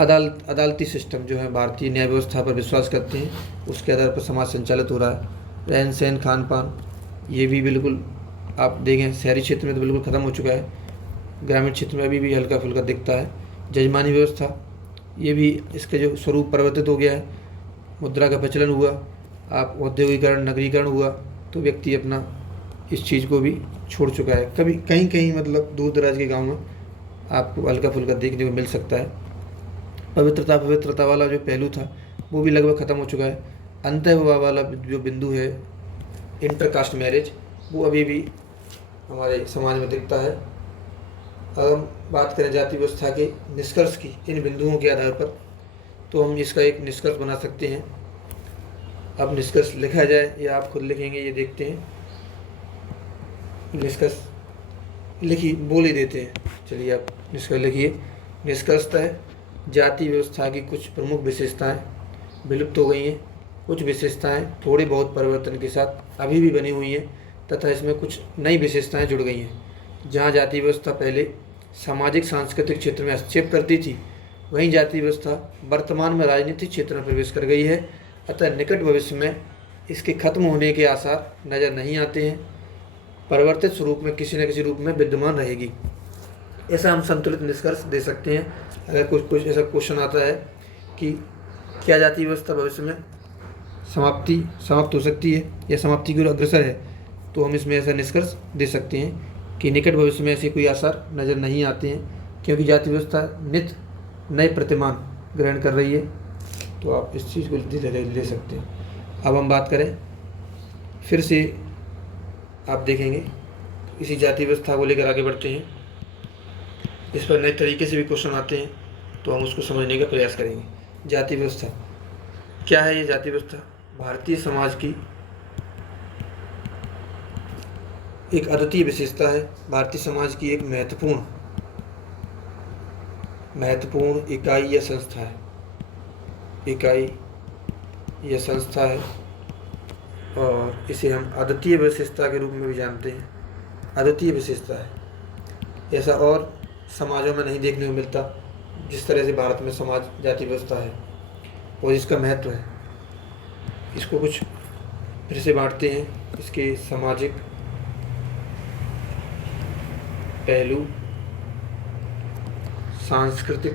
अदालती सिस्टम जो है भारतीय न्याय व्यवस्था पर विश्वास करते हैं, उसके आधार पर समाज संचालित हो रहा है। रहन सहन खान पान ये भी बिल्कुल आप देखें, शहरी क्षेत्र में तो बिल्कुल ख़त्म हो चुका है, ग्रामीण क्षेत्र में अभी भी हल्का फुल्का दिखता है। जजमानी व्यवस्था ये भी इसका जो स्वरूप परिवर्तित हो गया है, मुद्रा का प्रचलन हुआ, आप औद्योगिकरण नगरीकरण हुआ तो व्यक्ति अपना इस चीज़ को भी छोड़ चुका है। कभी कहीं कहीं मतलब दूर दराज के गाँव में आपको हल्का फुल्का देखने को मिल सकता है। पवित्रता वाला जो पहलू था वो भी लगभग ख़त्म हो चुका है। अंतः विवाह वाला जो बिंदु है, इंटरकास्ट मैरिज, वो अभी भी हमारे समाज में दिखता है। अगर हम बात करें जाति व्यवस्था के निष्कर्ष की इन बिंदुओं के आधार पर, तो हम इसका एक निष्कर्ष बना सकते हैं। अब निष्कर्ष लिखा जाए या आप खुद लिखेंगे, ये देखते हैं। निष्कर्ष लिखिए, बोल ही देते हैं। चलिए आप निष्कर्ष लिखिए। निष्कर्षतः जाति व्यवस्था की कुछ प्रमुख विशेषताएं विलुप्त हो गई हैं, कुछ विशेषताएं थोड़े बहुत परिवर्तन के साथ अभी भी बनी हुई हैं तथा इसमें कुछ नई विशेषताएं जुड़ गई हैं। जहां जाति व्यवस्था पहले सामाजिक सांस्कृतिक क्षेत्र में हस्तक्षेप करती थी, वहीं जाति व्यवस्था वर्तमान में राजनीतिक क्षेत्र में प्रवेश कर गई है। अतः निकट भविष्य में इसके खत्म होने के आसार नज़र नहीं आते हैं, परिवर्तित स्वरूप में किसी न किसी रूप में विद्यमान रहेगी। ऐसा हम संतुलित निष्कर्ष दे सकते हैं। अगर कुछ ऐसा क्वेश्चन आता है कि क्या जाति व्यवस्था भविष्य में समाप्त हो सकती है या समाप्ति की ओर अग्रसर है, तो हम इसमें ऐसा निष्कर्ष दे सकते हैं कि निकट भविष्य में ऐसे कोई आसार नज़र नहीं आते हैं, क्योंकि जाति व्यवस्था नित्य नए प्रतिमान ग्रहण कर रही है। तो आप इस चीज़ को ले सकते हैं। अब हम बात करें, फिर से आप देखेंगे इसी जाति व्यवस्था को लेकर आगे बढ़ते हैं। इस पर नए तरीके से भी क्वेश्चन आते हैं तो हम उसको समझने का प्रयास करेंगे। जाति व्यवस्था क्या है? ये जाति व्यवस्था भारतीय समाज की एक अद्वितीय विशेषता है। भारतीय समाज की एक महत्वपूर्ण इकाई या संस्था है और इसे हम अद्वितीय विशेषता के रूप में भी जानते हैं। अद्वितीय विशेषता है, ऐसा और समाजों में नहीं देखने को मिलता जिस तरह से भारत में समाज जाति व्यवस्था है और इसका महत्व है। इसको कुछ फिर से बांटते हैं, इसके सामाजिक पहलू, सांस्कृतिक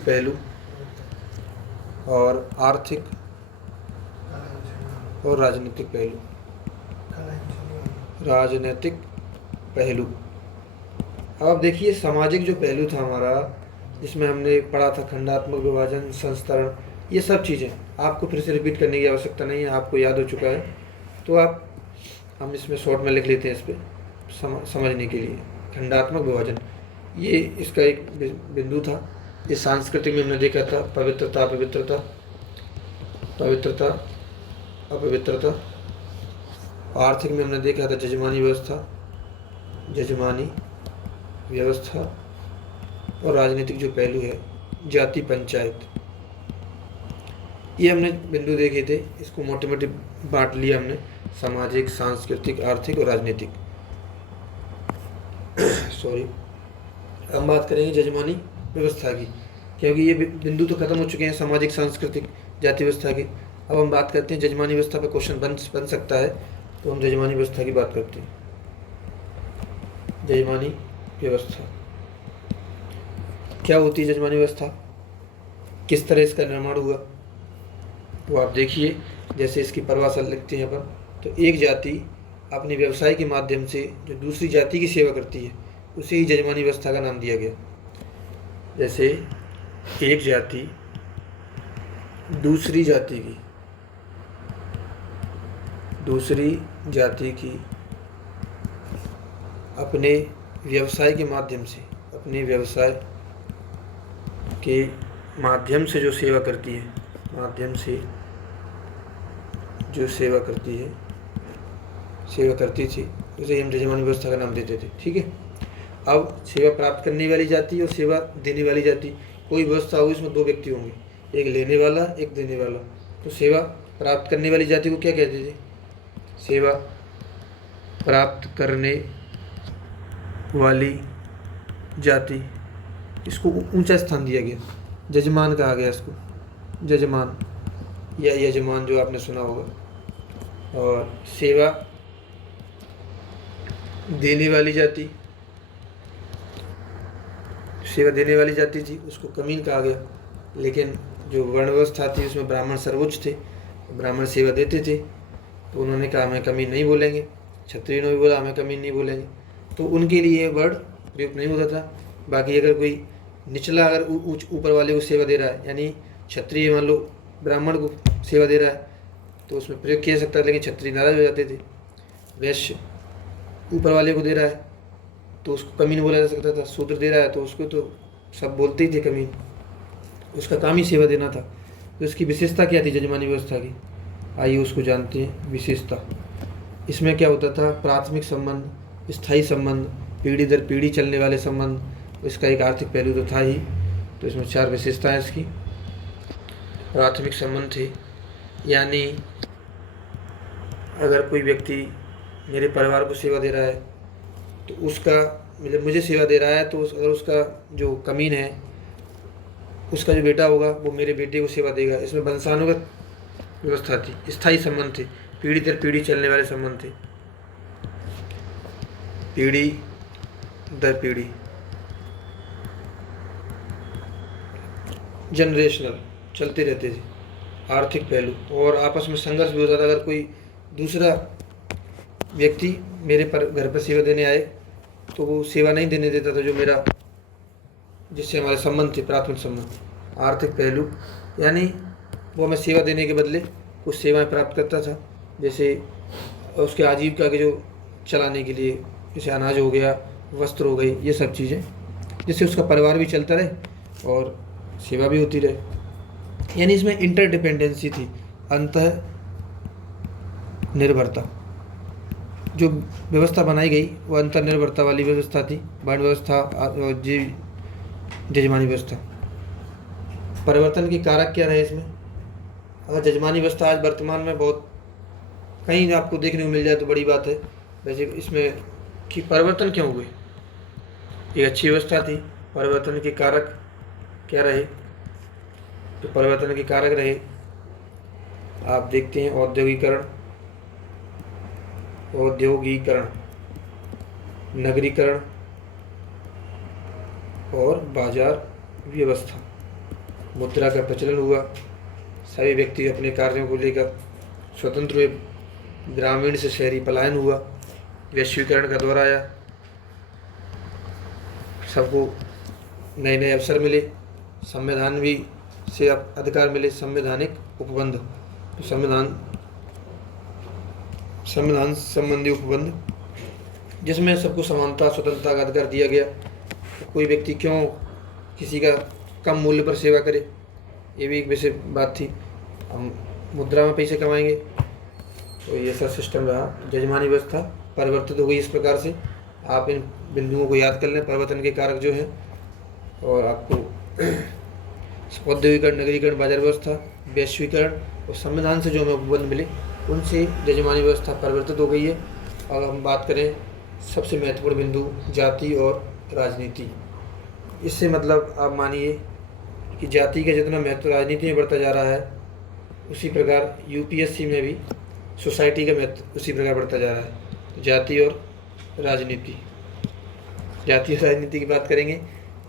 पहलू और आर्थिक और राजनीतिक पहलू। अब आप देखिए, सामाजिक जो पहलू था हमारा, जिसमें हमने पढ़ा था खंडात्मक विभाजन, संस्तरण, ये सब चीज़ें आपको फिर से रिपीट करने की आवश्यकता नहीं है, आपको याद हो चुका है। तो हम इसमें शॉर्ट में लिख लेते हैं इस पर समझने के लिए। खंडात्मक विभाजन ये इसका एक बिंदु था। ये सांस्कृतिक में हमने देखा था पवित्रता अपवित्रता। आर्थिक में हमने देखा था जजमानी व्यवस्था और राजनीतिक जो पहलू है जाति पंचायत, ये हमने बिंदु देखे थे। इसको मोटे मोटे बांट लिया हमने, सामाजिक, सांस्कृतिक, आर्थिक और राजनीतिक। हम बात करेंगे जजमानी व्यवस्था की, क्योंकि ये बिंदु तो खत्म हो चुके हैं सामाजिक, सांस्कृतिक, जाति व्यवस्था के। अब हम बात करते हैं जजमानी व्यवस्था पर क्वेश्चन बन सकता है, तो हम जजमानी व्यवस्था की बात करते हैं। जजमानी व्यवस्था क्या होती है? जजमानी व्यवस्था किस तरह इसका निर्माण हुआ, तो आप देखिए। जैसे इसकी परिभाषा लिखते हैं अपन, तो एक जाति अपने व्यवसाय के माध्यम से जो दूसरी जाति की सेवा करती है, उसे ही जजमानी व्यवस्था का नाम दिया गया। जैसे एक जाति दूसरी जाति की अपने व्यवसाय के माध्यम से, अपने व्यवसाय के माध्यम से जो सेवा करती है, माध्यम से जो सेवा करती है, सेवा करती थी, उसे हम यजमानी व्यवस्था का नाम देते थे। ठीक है। अब सेवा प्राप्त करने वाली जाति और सेवा देने वाली जाति, कोई व्यवस्था होगी इसमें दो व्यक्ति होंगे, एक लेने वाला एक देने वाला। तो सेवा प्राप्त करने वाली जाति को क्या कहते थे? सेवा प्राप्त करने वाली जाति, इसको ऊंचा स्थान दिया गया, जजमान कहा गया इसको, जजमान या यजमान जो आपने सुना होगा। और सेवा देने वाली जाति, सेवा देने वाली जाति थी, उसको कमीन कहा गया। लेकिन जो वर्ण व्यवस्था थी उसमें ब्राह्मण सर्वोच्च थे, ब्राह्मण सेवा देते थे, तो उन्होंने कहा हमें कमीन नहीं बोलेंगे। क्षत्रिय ने भी बोला हमें कमीन नहीं बोलेंगे, तो उनके लिए वर्ड प्रयुक्त नहीं होता था। बाकी अगर कोई निचला, अगर ऊपर वाले को सेवा दे रहा है, यानी क्षत्रिय मान लो ब्राह्मण को सेवा दे रहा है, तो उसमें प्रयोग किया जा सकता है, लेकिन क्षत्रिय नाराज हो जाते थे। वैश्य ऊपर वाले को दे रहा है तो उसको कमीन बोला जा सकता था, शूद्र दे रहा है तो उसको तो सब बोलते ही थे कमीन, उसका काम ही सेवा देना था। तो इसकी विशेषता क्या थी जजमानी व्यवस्था की? आइए उसको जानते हैं। विशेषता, इसमें क्या होता था? प्राथमिक संबंध, स्थायी संबंध, पीढ़ी दर पीढ़ी चलने वाले संबंध, इसका एक आर्थिक पहलू तो था ही। तो इसमें 4 विशेषताएं इसकी। प्राथमिक संबंध थे, यानी अगर कोई व्यक्ति मेरे परिवार को सेवा दे रहा है तो उसका, मतलब मुझे सेवा दे रहा है, तो अगर उसका जो कमीन है, उसका जो बेटा होगा वो मेरे बेटे को सेवा देगा। इसमें वंशानुगत व्यवस्था थी, स्थायी संबंध थे, पीढ़ी दर पीढ़ी चलने वाले संबंध थे, पीढ़ी दर पीढ़ी, जनरेशनल चलते रहते थे। आर्थिक पहलू, और आपस में संघर्ष भी होता था। अगर कोई दूसरा व्यक्ति मेरे घर पर सेवा देने आए तो वो सेवा नहीं देने देता था जो मेरा, जिससे हमारे संबंध थे, प्राथमिक संबंध। आर्थिक पहलू, यानी वो हमें सेवा देने के बदले कुछ सेवाएं प्राप्त करता था, जैसे उसके आजीविका के जो चलाने के लिए, जैसे अनाज हो गया, वस्त्र हो गई, ये सब चीज़ें, जिससे उसका परिवार भी चलता रहे और सेवा भी होती रहे। यानी इसमें इंटरडिपेंडेंसी थी, अंतः निर्भरता। जो व्यवस्था बनाई गई वो अंतर्निर्भरता वाली व्यवस्था थी, वर्ण व्यवस्था और जजमानी व्यवस्था। परिवर्तन के कारक क्या रहे इसमें? अगर जजमानी व्यवस्था आज वर्तमान में बहुत कहीं आपको देखने को मिल जाए तो बड़ी बात है। वैसे इसमें कि परिवर्तन क्यों हुए? एक अच्छी व्यवस्था थी, परिवर्तन के कारक क्या रहे? तो परिवर्तन के कारक रहे, आप देखते हैं, औद्योगिकरण, नगरीकरण और बाजार व्यवस्था। मुद्रा का प्रचलन हुआ, सभी व्यक्ति अपने कार्यों को लेकर स्वतंत्र हुए, ग्रामीण से शहरी पलायन हुआ, वैश्वीकरण का दौर आया, सबको नए नए अवसर मिले, संविधान भी से अधिकार मिले, संवैधानिक उपबंध, तो संविधान संबंधी उपबंध, जिसमें सबको समानता स्वतंत्रता का अधिकार दिया गया। तो कोई व्यक्ति क्यों किसी का कम मूल्य पर सेवा करे, ये भी एक वैसे बात थी। हम मुद्रा में पैसे कमाएंगे, तो ये सब सिस्टम रहा। जजमानी व्यवस्था परिवर्तित हो गई इस प्रकार से। आप इन बिंदुओं को याद कर लें, परिवर्तन के कारक जो है, और आपको औद्योगिकरण, नगरीकरण, बाजार व्यवस्था, वैश्वीकरण और संविधान से जो हमें उपबंध मिले, उनसे जजमानी व्यवस्था परिवर्तित हो गई है। और हम बात करें सबसे महत्वपूर्ण बिंदु, जाति और राजनीति। इससे मतलब आप मानिए कि जाति का जितना महत्व राजनीति में बढ़ता जा रहा है, उसी प्रकार यूपीएससी में भी सोसाइटी का महत्व उसी प्रकार बढ़ता जा रहा है। जाति और राजनीति, जाति और राजनीति की बात करेंगे,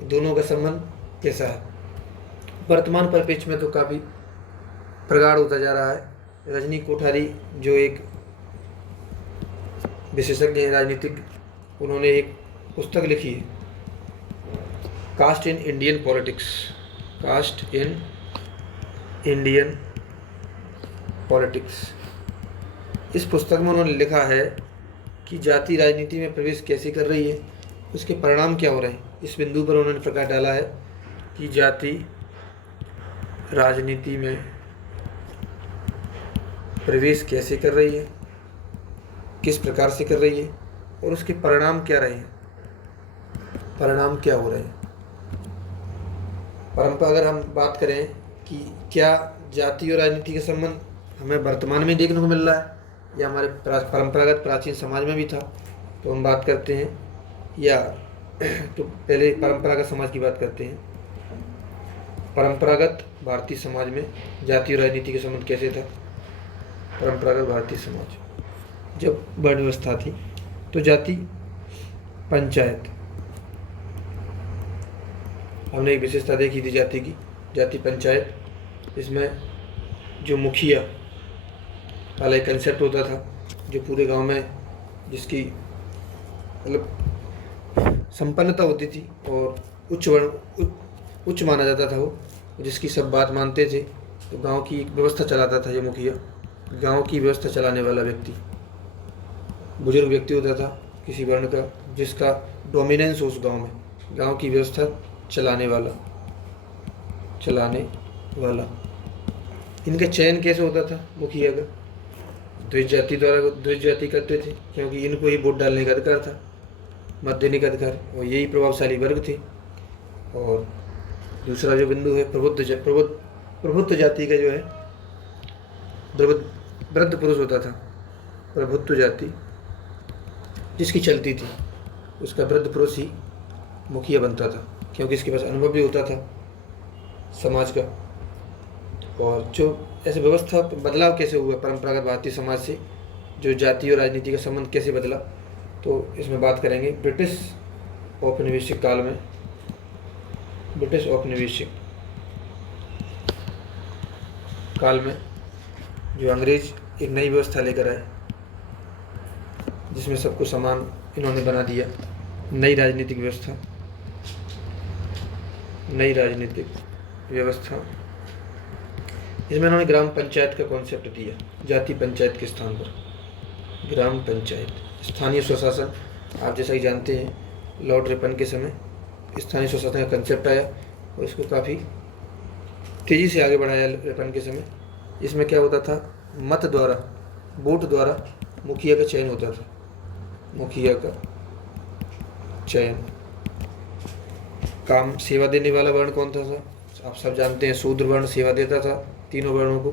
दोनों का संबंध कैसा है? वर्तमान परिप्रेक्ष्य में तो काफ़ी प्रगाढ़ होता जा रहा है। रजनी कोठारी जो एक विशेषज्ञ हैं राजनीतिक, उन्होंने एक पुस्तक लिखी है, caste in Indian politics, caste in Indian politics. इस पुस्तक में उन्होंने लिखा है कि जाति राजनीति में प्रवेश कैसे कर रही है, उसके परिणाम क्या हो रहे हैं, इस बिंदु पर उन्होंने प्रकाश डाला है कि जाति राजनीति में प्रवेश कैसे कर रही है, किस प्रकार से कर रही है और उसके परिणाम क्या रहे हैं, परिणाम क्या हो रहे हैं। परंपरा अगर हम बात करें कि क्या जाति और राजनीति का संबंध हमें वर्तमान में देखने को मिल रहा है या हमारे परंपरागत प्राचीन समाज में भी था, तो हम बात करते हैं या तो पहले परंपरागत समाज की बात करते हैं। परंपरागत भारतीय समाज में जाति और राजनीति का संबंध कैसे था। परंपरागत भारतीय समाज जब वर्ण व्यवस्था थी तो जाति पंचायत, हमने एक विशेषता देखी थी जाति की, जाति पंचायत, इसमें जो मुखिया वाला एक कंसेप्ट होता था, जो पूरे गांव में जिसकी मतलब संपन्नता होती थी और उच्च माना जाता था, वो जिसकी सब बात मानते थे, तो गांव की एक व्यवस्था चलाता था ये मुखिया। गांव की व्यवस्था चलाने वाला व्यक्ति बुजुर्ग व्यक्ति होता था किसी वर्ण का, जिसका डोमिनेंस हो उस गांव में, गांव की व्यवस्था चलाने वाला। इनका चयन कैसे होता था मुखिया का, द्विज जाति करते थे, क्योंकि इनको ही वोट डालने का अधिकार था, मत देने का अधिकार, और यही प्रभावशाली वर्ग थे। और दूसरा जो बिंदु है प्रभुत्व जाति का जो है, वृद्ध पुरुष होता था, प्रभुत्व जाति जिसकी चलती थी, उसका वृद्ध पुरुष ही मुखिया बनता था, क्योंकि इसके पास अनुभव भी होता था समाज का। और जो ऐसे व्यवस्था बदलाव कैसे हुआ परंपरागत भारतीय समाज से, जो जाति और राजनीति का संबंध कैसे बदला, तो इसमें बात करेंगे ब्रिटिश औपनिवेशिक काल में। ब्रिटिश औपनिवेशिक काल में जो अंग्रेज एक नई व्यवस्था लेकर आए, जिसमें सबको समान इन्होंने बना दिया, नई राजनीतिक व्यवस्था। इसमें इन्होंने ग्राम पंचायत का कॉन्सेप्ट दिया, जाति पंचायत के स्थान पर ग्राम पंचायत, स्थानीय स्वशासन। आप जैसा कि जानते हैं लॉर्ड रिपन के समय स्थानीय स्वशासन का कंसेप्ट आया और इसको काफ़ी तेज़ी से आगे बढ़ाया रिपन के समय। इसमें क्या होता था, मत द्वारा, वोट द्वारा मुखिया का चयन होता था। मुखिया का चयन, काम सेवा देने वाला वर्ण कौन था, आप सब जानते हैं शूद्र वर्ण सेवा देता था तीनों वर्णों को।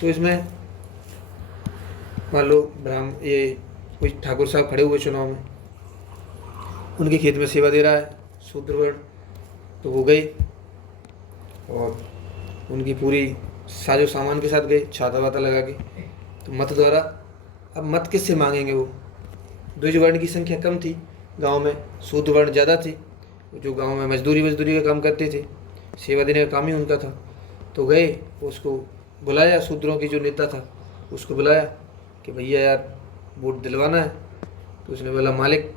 तो इसमें मान लो ये कोई ठाकुर साहब खड़े हुए चुनाव में, उनके खेत में सेवा दे रहा है शूद्र वर्ण, तो वो गए और उनकी पूरी साजो सामान के साथ गए, छाता वाता लगा के, तो मत द्वारा। अब मत किससे मांगेंगे, वो द्विज वर्ण की संख्या कम थी गांव में, शूद्र वर्ण ज़्यादा थे, जो गांव में मजदूरी का काम करते थे, सेवा देने का काम ही उनका था। तो गए, उसको बुलाया, शूद्रों की जो नेता था उसको बुलाया कि भैया यार वोट दिलवाना है। तो उसने बोला, मालिक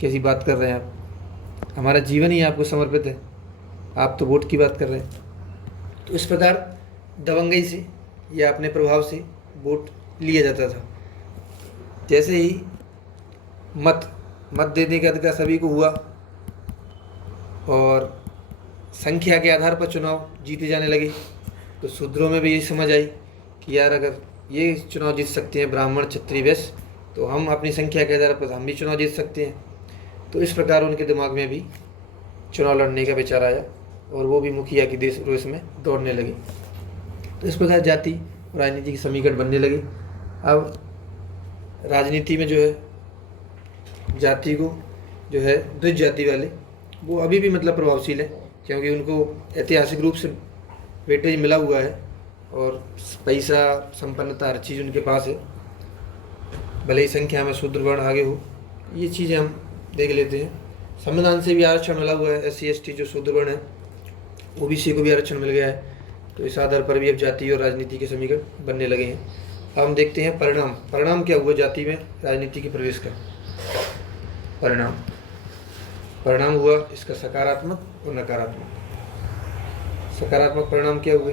कैसी बात कर रहे हैं आप, हमारा जीवन ही आपको समर्पित है, आप तो वोट की बात कर रहे हैं। तो इस प्रकार दबंगई से या अपने प्रभाव से वोट लिया जाता था। जैसे ही मत देने का अधिकार सभी को हुआ और संख्या के आधार पर चुनाव जीते जाने लगे, तो शूद्रों में भी यही समझ आई कि यार अगर ये चुनाव जीत सकते हैं ब्राह्मण क्षत्रिय वैश्य, तो हम अपनी संख्या के आधार पर हम भी चुनाव जीत सकते हैं। तो इस प्रकार उनके दिमाग में भी चुनाव लड़ने का विचार आया और वो भी मुखिया की रेस में दौड़ने लगे। तो इस प्रकार जाति और राजनीति की समीकरण बनने लगी। अब राजनीति में जो है जाति को जो है द्विज जाति वाले वो अभी भी मतलब प्रभावशील है, क्योंकि उनको ऐतिहासिक रूप से वेटेज मिला हुआ है और पैसा संपन्नता हर चीज़ उनके पास है, भले ही संख्या में शूद्र वर्ण आगे हो। ये चीज़ें हम देख लेते हैं। संविधान से भी आरक्षण मिला हुआ है, SC ST जो शूद्र वर्ण है OBC को भी आरक्षण मिल गया है। तो इस आधार पर भी अब जाति और राजनीति के समीकरण बनने लगे हैं। अब हम देखते हैं परिणाम क्या हुआ जाति में राजनीति के प्रवेश का। परिणाम हुआ इसका सकारात्मक और नकारात्मक। सकारात्मक परिणाम क्या हुए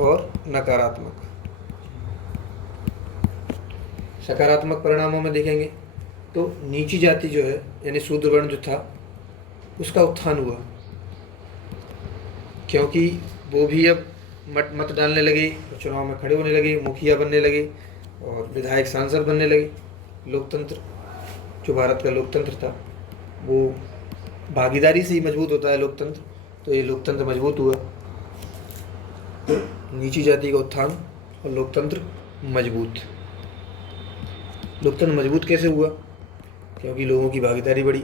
और नकारात्मक। सकारात्मक परिणामों में देखेंगे तो नीची जाति जो है यानी शूद्र वर्ण जो था उसका उत्थान हुआ, क्योंकि वो भी अब मत डालने लगे, चुनाव में खड़े होने लगे, मुखिया बनने लगे और विधायक सांसद बनने लगे। लोकतंत्र, जो भारत का लोकतंत्र था, वो भागीदारी से ही मजबूत होता है लोकतंत्र, तो ये लोकतंत्र मजबूत हुआ। तो नीची जाति का उत्थान और लोकतंत्र मजबूत। लोकतंत्र मजबूत कैसे हुआ? क्योंकि लोगों की भागीदारी बढ़ी,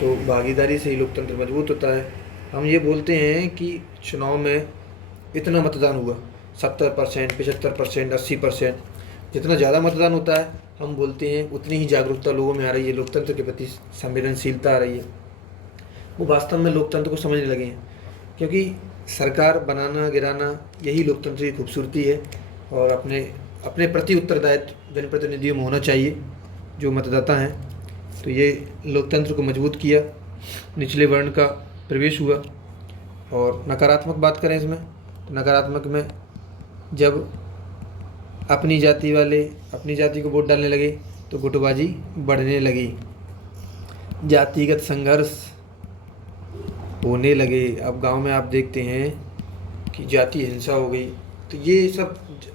तो भागीदारी से ही लोकतंत्र मजबूत होता है। हम ये बोलते हैं कि चुनाव में इतना मतदान हुआ, 70%, 75%, 80%, जितना ज़्यादा मतदान होता है हम बोलते हैं उतनी ही जागरूकता लोगों में आ रही है, लोकतंत्र के प्रति संवेदनशीलता आ रही है। वो वास्तव में लोकतंत्र को समझने लगे हैं, क्योंकि सरकार बनाना गिराना यही लोकतंत्र की खूबसूरती है। और अपने अपने प्रति उत्तरदायित्व जनप्रतिनिधियों में होना चाहिए जो मतदाता हैं। तो ये लोकतंत्र को मजबूत किया, निचले वर्ण का प्रवेश हुआ। और नकारात्मक बात करें इसमें, तो नकारात्मक में जब अपनी जाति वाले अपनी जाति को वोट डालने लगे तो गुटबाजी बढ़ने लगी, जातिगत संघर्ष होने लगे। अब गांव में आप देखते हैं कि जाति हिंसा हो गई। तो ये सब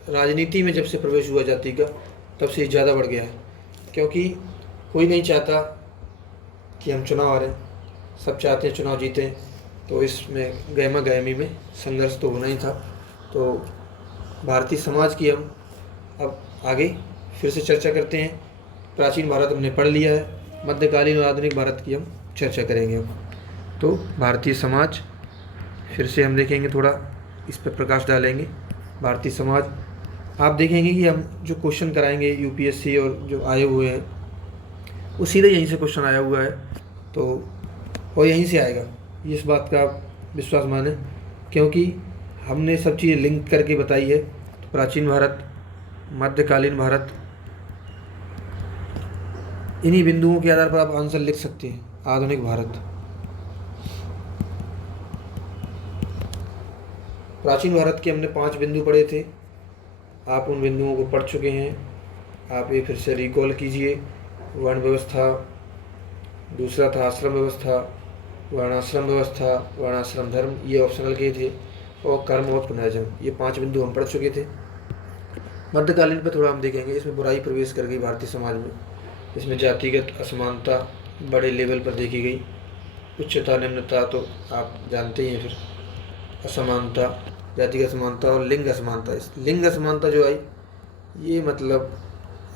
राजनीति में जब से प्रवेश हुआ जाति का, तब से ज़्यादा बढ़ गया है, क्योंकि कोई नहीं चाहता कि हम चुनाव हारें, सब चाहते हैं चुनाव जीतें। तो इसमें गहमा गहमी में संघर्ष तो होना ही था। तो भारतीय समाज की हम अब आगे फिर से चर्चा करते हैं। प्राचीन भारत हमने पढ़ लिया है, मध्यकालीन और आधुनिक भारत की हम चर्चा करेंगे अब। तो भारतीय समाज फिर से हम देखेंगे, थोड़ा इस पर प्रकाश डालेंगे। भारतीय समाज आप देखेंगे कि हम जो क्वेश्चन कराएंगे यूपीएससी और जो आए हुए हैं वो सीधे यहीं से क्वेश्चन आया हुआ है, तो और यहीं से आएगा, इस बात का विश्वास माने, क्योंकि हमने सब चीज़ें लिंक करके बताई है। तो प्राचीन भारत, मध्यकालीन भारत, इन्हीं बिंदुओं के आधार पर आप आंसर लिख सकते हैं। आधुनिक भारत, प्राचीन भारत के हमने 5 बिंदु पढ़े थे, आप उन बिंदुओं को पढ़ चुके हैं। आप ये फिर से रिकॉल कीजिए। वर्ण व्यवस्था, दूसरा था आश्रम व्यवस्था, वर्णाश्रम व्यवस्था, वर्णाश्रम धर्म, ये ऑप्शनल के थे, और कर्म और पुनर्जन्म, ये 5 बिंदु हम पढ़ चुके थे। मध्यकालीन पर थोड़ा हम देखेंगे, इसमें बुराई प्रवेश कर गई भारतीय समाज में। इसमें जातिगत असमानता बड़े लेवल पर देखी गई, उच्चता निम्नता तो आप जानते ही हैं। फिर असमानता, जातिगत असमानता और लिंग असमानता। इस लिंग असमानता जो आई, ये मतलब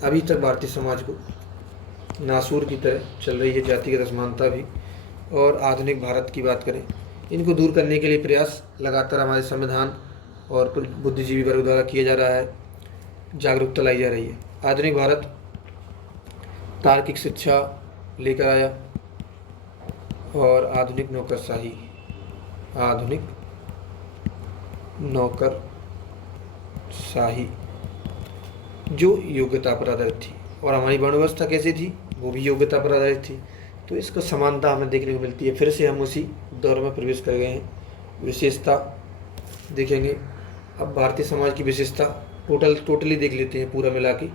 अभी तक भारतीय समाज को नासूर की तरह चल रही है, जातिगत असमानता भी। और आधुनिक भारत की बात करें, इनको दूर करने के लिए प्रयास लगातार हमारे संविधान और बुद्धिजीवी वर्ग द्वारा किया जा रहा है, जागरूकता लाई जा रही है। आधुनिक भारत तार्किक शिक्षा लेकर आया और आधुनिक नौकरशाही, आधुनिक नौकरशाही जो योग्यता पर आधारित थी। और हमारी वर्ण व्यवस्था कैसी थी? वो भी योग्यता पर आधारित थी। तो इसको समानता हमें देखने को मिलती है। फिर से हम उसी दौर में प्रवेश कर गए हैं। विशेषता देखेंगे, अब भारतीय समाज की विशेषता टोटली देख लेते हैं पूरा मिला के।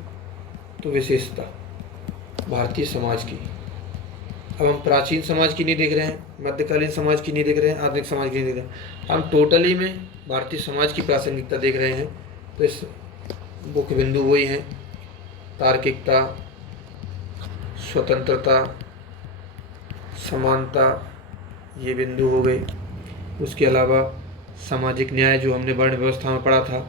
तो विशेषता भारतीय समाज की, अब हम प्राचीन समाज की नहीं देख रहे हैं, मध्यकालीन समाज की नहीं देख रहे हैं, आधुनिक समाज की नहीं देख रहे हैं, हम टोटली में भारतीय समाज की प्रासंगिकता देख रहे हैं। तो इस मुख्य बिंदु वही हैं, तार्किकता, स्वतंत्रता, समानता, ये बिंदु हो गए। उसके अलावा सामाजिक न्याय, जो हमने वर्ण व्यवस्था में पढ़ा था,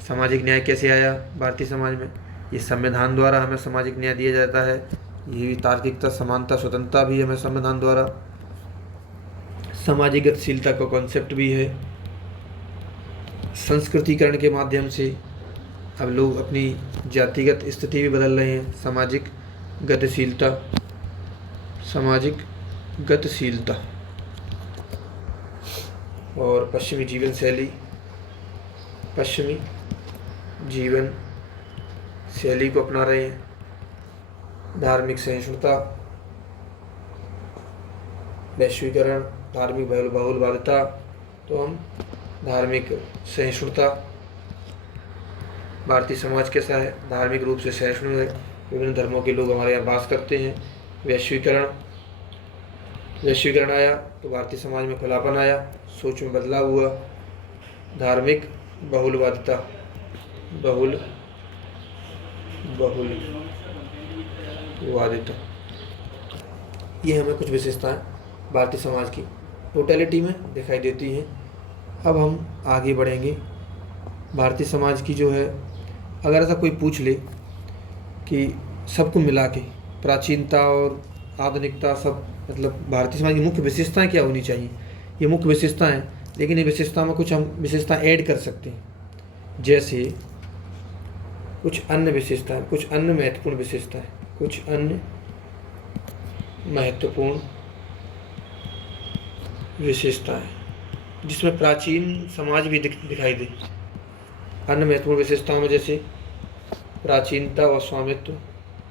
सामाजिक न्याय कैसे आया भारतीय समाज में? ये संविधान द्वारा हमें सामाजिक न्याय दिया जाता है। ये भी तार्किकता, समानता, स्वतंत्रता भी हमें संविधान द्वारा। सामाजिक गतिशीलता का कॉन्सेप्ट भी है। संस्कृतिकरण के माध्यम से अब लोग अपनी जातिगत स्थिति भी बदल रहे हैं। सामाजिक गतिशीलता, सामाजिक गतिशीलता और पश्चिमी जीवन शैली, पश्चिमी जीवन शैली को अपना रहे हैं। धार्मिक सहिष्णुता, वैश्वीकरण, धार्मिक बहुलवादिता, तो हम धार्मिक सहिष्णुता भारतीय समाज कैसा है? धार्मिक रूप से सहिष्णु है, विभिन्न धर्मों के लोग हमारे यहाँ वास करते हैं। वैश्वीकरण वैश्वीकरण आया तो भारतीय समाज में खुलापन आया, सोच में बदलाव हुआ। धार्मिक बहुलवादिता बहुलवादिता ये हमें कुछ विशेषताएं भारतीय समाज की टोटलिटी में दिखाई देती हैं। अब हम आगे बढ़ेंगे। भारतीय समाज की जो है, अगर ऐसा कोई पूछ ले कि सबको मिला के प्राचीनता और आधुनिकता सब, मतलब भारतीय समाज की मुख्य विशेषताएं क्या होनी चाहिए, ये मुख्य विशेषताएं, लेकिन ये विशेषताओं में कुछ हम विशेषताएं ऐड कर सकते हैं। जैसे कुछ अन्य विशेषताएं, कुछ अन्य महत्वपूर्ण विशेषताएं, कुछ अन्य महत्वपूर्ण विशेषताएं जिसमें प्राचीन समाज भी दिखाई दे। अन्य महत्वपूर्ण विशेषताओं में जैसे प्राचीनता व स्वामित्व,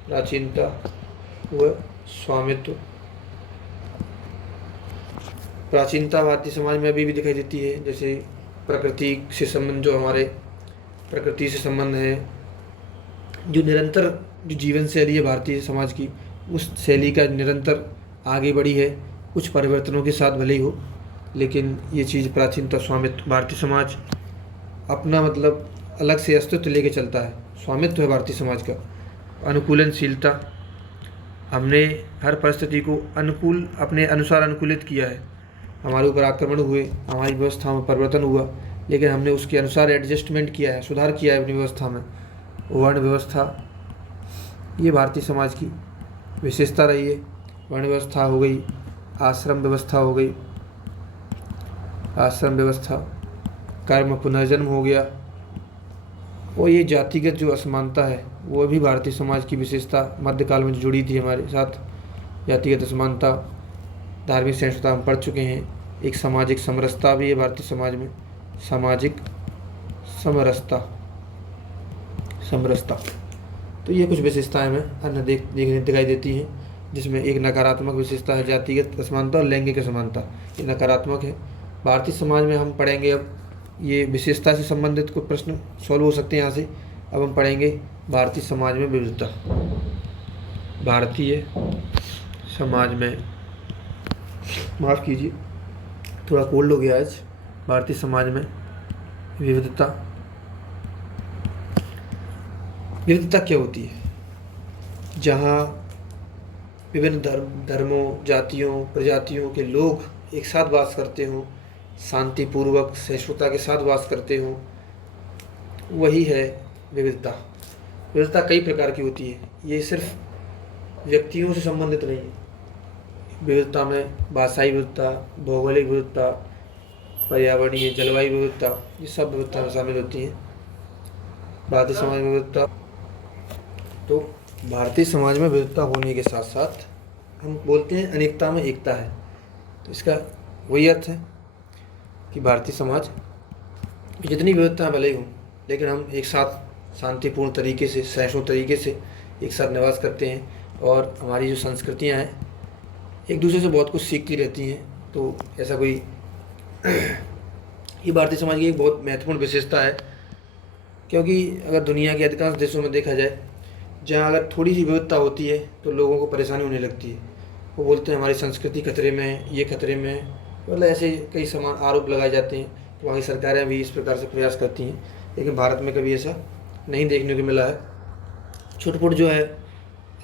प्राचीनता व स्वामित्व। प्राचीनता भारतीय समाज में अभी भी दिखाई देती है, जैसे प्रकृति से संबंध, जो हमारे प्रकृति से संबंध है, जो निरंतर जो जीवन शैली है भारतीय समाज की, उस शैली का निरंतर आगे बढ़ी है, कुछ परिवर्तनों के साथ भले ही हो, लेकिन ये चीज़ प्राचीनता स्वामित्व। भारतीय समाज अपना मतलब अलग से अस्तित्व लेके चलता है, स्वामित्व है भारतीय समाज का। अनुकूलनशीलता, हमने हर परिस्थिति को अनुकूल अपने अनुसार अनुकूलित किया है। हमारे ऊपर आक्रमण हुए, हमारी व्यवस्था में परिवर्तन हुआ, लेकिन हमने उसके अनुसार एडजस्टमेंट किया है, सुधार किया है अपनी व्यवस्था में। वर्ण व्यवस्था, ये भारतीय समाज की विशेषता रही है। वर्ण व्यवस्था हो गई, आश्रम व्यवस्था हो गई, आश्रम व्यवस्था, कर्म पुनर्जन्म हो गया, और ये जातिगत जो असमानता है वो भी भारतीय समाज की विशेषता मध्यकाल में जो जुड़ी थी हमारे साथ। जातिगत असमानता, धार्मिक सहिष्णुता हम पढ़ चुके हैं। एक सामाजिक समरसता भी है भारतीय समाज में, सामाजिक समरसता। तो ये कुछ विशेषताएं हमें अन्य देखने दिखाई देती हैं, जिसमें एक नकारात्मक विशेषता है जातिगत असमानता और लैंगिक असमानता, ये नकारात्मक है। भारतीय समाज में हम पढ़ेंगे, अब ये विशेषता से संबंधित कुछ प्रश्न सॉल्व हो सकते हैं यहाँ से। अब हम पढ़ेंगे भारतीय समाज में विविधता। भारतीय समाज में, माफ़ कीजिए थोड़ा कोल्ड हो गया आज। भारतीय समाज में विविधता क्या होती है? जहाँ विभिन्न धर्मों, जातियों, प्रजातियों के लोग एक साथ वास करते हों, शांतिपूर्वक सहिष्णुता के साथ वास करते हों, वही है विविधता। विविधता कई प्रकार की होती है, ये सिर्फ व्यक्तियों से संबंधित नहीं है। विविधता में भाषाई विविधता, भौगोलिक विविधता, पर्यावरणीय जलवायु विविधता, ये सब विविधता में शामिल होती हैं। भारतीय समाज में विविधता, तो भारतीय समाज में विविधता होने के साथ साथ हम बोलते हैं अनेकता में एकता है। तो इसका वही अर्थ है कि भारतीय समाज जितनी विविधता भले ही हों, लेकिन हम एक साथ शांतिपूर्ण तरीके से, सहिष्णु तरीके से एक साथ निवास करते हैं, और हमारी जो संस्कृतियाँ हैं एक दूसरे से बहुत कुछ सीखती रहती हैं। तो ऐसा कोई ये भारतीय समाज की एक बहुत महत्वपूर्ण विशेषता है, क्योंकि अगर दुनिया के अधिकांश देशों में देखा जाए, जहाँ अगर थोड़ी सी विविधता होती है तो लोगों को परेशानी होने लगती है। वो बोलते हैं हमारी संस्कृति खतरे में है, ये खतरे में है, मतलब ऐसे कई समान आरोप लगाए जाते हैं। तो वहाँ की सरकारें भी इस प्रकार से प्रयास करती हैं, लेकिन भारत में कभी ऐसा नहीं देखने को मिला है। छुटपुट जो है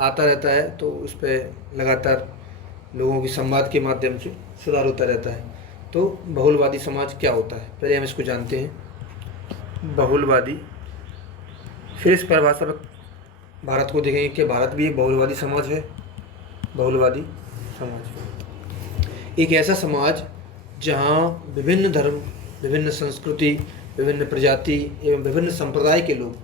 आता रहता है, तो उस पर लगातार लोगों की संवाद के माध्यम से सुधार होता रहता है। तो बहुलवादी समाज क्या होता है, पहले हम इसको जानते हैं। बहुलवादी, फिर इस परिभाषा पर भारत को देखेंगे कि भारत भी एक बहुलवादी समाज है। बहुलवादी समाज एक ऐसा समाज जहाँ विभिन्न धर्म, विभिन्न संस्कृति, विभिन्न प्रजाति एवं विभिन्न संप्रदाय के लोग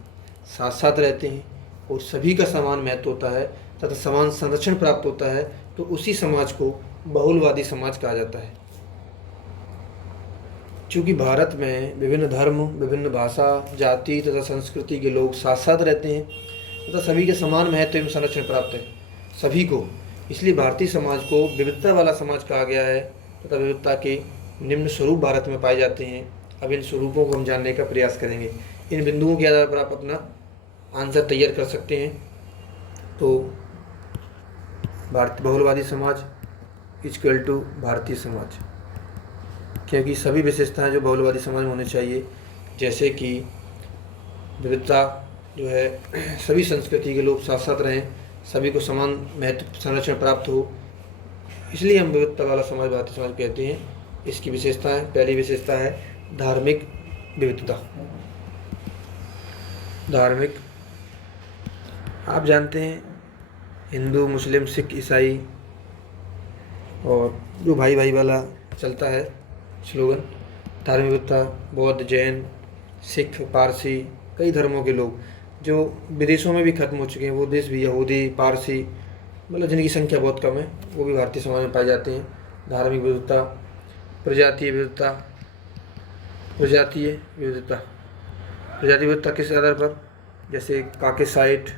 साथ साथ रहते हैं, और सभी का समान महत्व होता है तथा समान संरक्षण प्राप्त होता है। तो उसी समाज को बहुलवादी समाज कहा जाता है। चूँकि भारत में विभिन्न धर्म, विभिन्न भाषा, जाति तथा संस्कृति के लोग साथ साथ रहते हैं तथा सभी के समान महत्व एवं संरक्षण प्राप्त है सभी को, इसलिए भारतीय समाज को विविधता वाला समाज कहा गया है तथा विविधता के निम्न स्वरूप भारत में पाए जाते हैं। अब इन स्वरूपों को हम जानने का प्रयास करेंगे। इन बिंदुओं के आधार पर आप अपना आंसर तैयार कर सकते हैं। तो भारतीय बहुलवादी समाज इक्वल टू भारतीय समाज, क्योंकि सभी विशेषताएं जो बहुलवादी समाज में होनी चाहिए, जैसे कि विविधता जो है, सभी संस्कृति के लोग साथ साथ रहें, सभी को समान महत्व संरक्षण प्राप्त हो, इसलिए हम विविधता वाला समाज भारतीय समाज कहते हैं। इसकी विशेषताएं, पहली विशेषता है धार्मिक विविधता। धार्मिक, आप जानते हैं हिंदू, मुस्लिम, सिख, ईसाई और जो भाई भाई वाला चलता है स्लोगन, धार्मिक विविधता, बौद्ध, जैन, सिख, पारसी, कई धर्मों के लोग जो विदेशों में भी खत्म हो चुके हैं, वो देश भी यहूदी, पारसी, मतलब जिनकी संख्या बहुत कम है, वो भी भारतीय समाज में पाए जाते हैं। धार्मिक विविधता, प्रजातीय विविधता। प्रजातीय विविधता, प्रजातीय विविधता किस आधार पर, जैसे काकेसाइट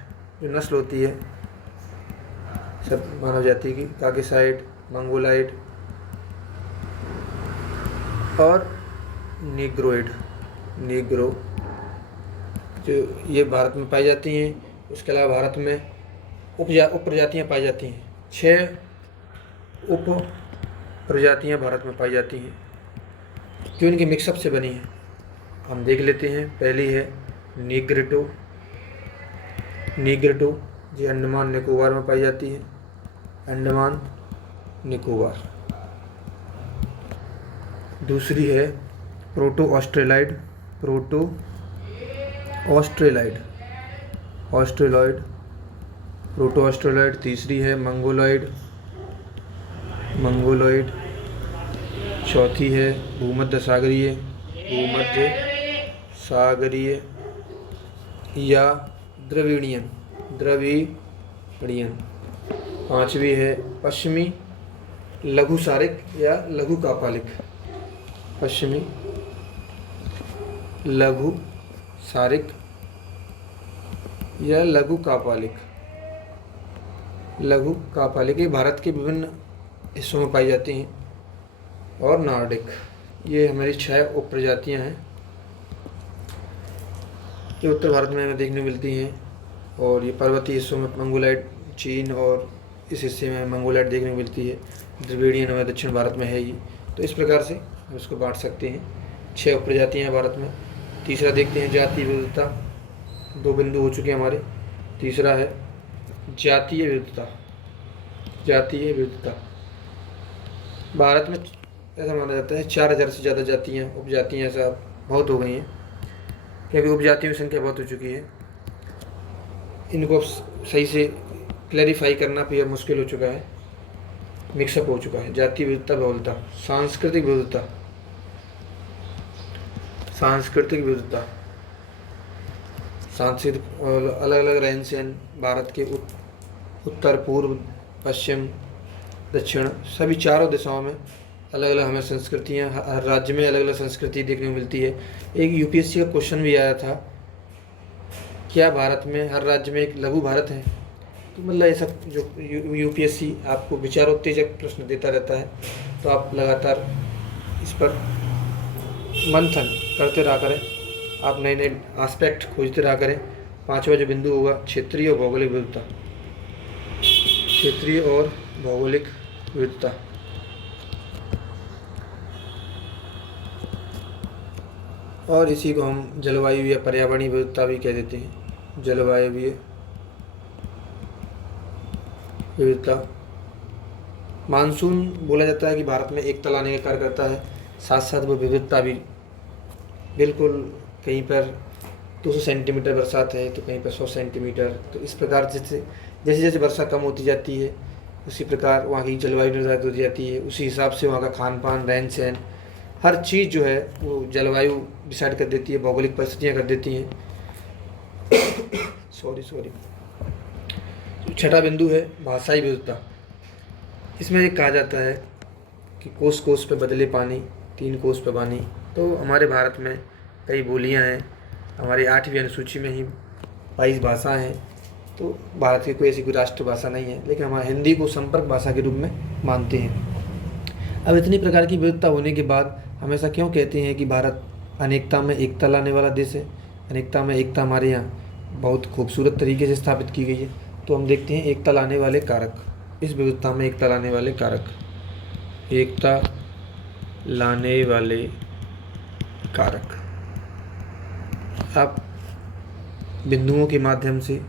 जो नस्ल होती है सब मानव जाति की, काकेसाइट, मंगोलाइट और नीग्रोइड, नीग्रो, जो ये भारत में पाई जाती हैं। उसके अलावा भारत में उप प्रजातियाँ पाई जाती हैं। 6 उप प्रजातियाँ भारत में पाई जाती हैं जो इनके मिक्सअप से बनी हैं। हम देख लेते हैं। पहली है नीग्रिटो, नीग्रिटो ये अंडमान निकोबार में पाई जाती है, अंडमान निकोबार। दूसरी है proto Australoid, proto Australoid, Australoid, proto Australoid. तीसरी है मंगोलॉइड, मंगोलॉइड। चौथी है भूमध्य सागरीय, भूमध्य सागरीय या द्रविड़ियन, द्रविड़ियन। पांचवी है पश्चिमी लघु सारिक या लघु कापालिक, पश्चिमी लघु सारिक या लघु कापालिक, लघु कापालिक। ये भारत के विभिन्न हिस्सों में पाई जाती हैं। और नॉर्डिक, ये हमारी 6 उप प्रजातियाँ हैं जो उत्तर भारत में हमें देखने मिलती हैं। और ये पर्वतीय हिस्सों में मंगोलाइड, चीन और इस हिस्से में मंगोलाइड देखने को मिलती है। द्रविड़ियन हमारे दक्षिण भारत में है ये। तो इस प्रकार से हम इसको बांट सकते हैं। 6 उप प्रजातियाँ हैं भारत में। तीसरा देखते हैं जातीय विविधता। 2 बिंदु हो चुके हैं हमारे। तीसरा है जातीय विविधता, जातीय विविधता। भारत में ऐसा माना जाता है 4000 से ज़्यादा जातियाँ, उपजातियाँ ऐसा बहुत हो गई हैं, क्योंकि उपजातियों की संख्या बहुत हो चुकी है। इनको सही से क्लैरिफाई करना भी मुश्किल हो चुका है, मिक्सअप हो चुका है। जातीय विविधता, बहुलता। सांस्कृतिक विविधता, सांस्कृतिक विविधता, सांस्कृतिक अलग अलग रहन सहन भारत के उत्तर, पूर्व, पश्चिम, दक्षिण, सभी चारों दिशाओं में अलग अलग हमें संस्कृतियाँ, हर राज्य में अलग अलग संस्कृति देखने को मिलती है। एक यूपीएससी का क्वेश्चन भी आया था, क्या भारत में हर राज्य में एक लघु भारत है? तो मतलब ऐसा जो यूपीएससी आपको विचारोत्तेजक प्रश्न देता रहता है, तो आप लगातार इस पर मंथन करते रहा करें, आप नए नए एस्पेक्ट खोजते रहा करें। 5वां जो बिंदु होगा क्षेत्रीय और भौगोलिक विविधता, क्षेत्रीय और भौगोलिक विविधता। और इसी को हम जलवायु या पर्यावरणीय विविधता भी कह देते हैं। जलवायु विविधता। मानसून बोला जाता है कि भारत में एकता लाने का कार्य करता है, साथ साथ वो विविधता भी। बिल्कुल कहीं पर 200 सेंटीमीटर बरसात है तो कहीं पर 100 सेंटीमीटर। तो इस प्रकार जैसे जैसे वर्षा कम होती जाती है, उसी प्रकार वहाँ की जलवायु निर्धारित होती जाती है। उसी हिसाब से वहाँ का खान पान, रहन सहन, हर चीज़ जो है वो जलवायु डिसाइड कर देती है, भौगोलिक परिस्थितियाँ कर देती हैं। सॉरी। 6वां बिंदु है भाषाई विविधता। इसमें ये कहा जाता है कि कोस कोस पे बदले पानी, 3 कोस पे बानी। तो हमारे भारत में कई बोलियां हैं, हमारी 8वीं अनुसूची में ही 22 भाषा हैं। तो भारत की कोई ऐसी कोई राष्ट्रभाषा नहीं है, लेकिन हमारे हिंदी को संपर्क भाषा के रूप में मानते हैं। अब इतनी प्रकार की विविधता होने के बाद हमेशा क्यों कहते हैं कि भारत अनेकता में एकता लाने वाला देश है? अनेकता में एकता हमारे यहाँ बहुत खूबसूरत तरीके से स्थापित की गई है। तो हम देखते हैं एकता लाने वाले कारक, इस विविधता में एकता लाने वाले कारक, एकता लाने वाले कारक। आप बिंदुओं के माध्यम से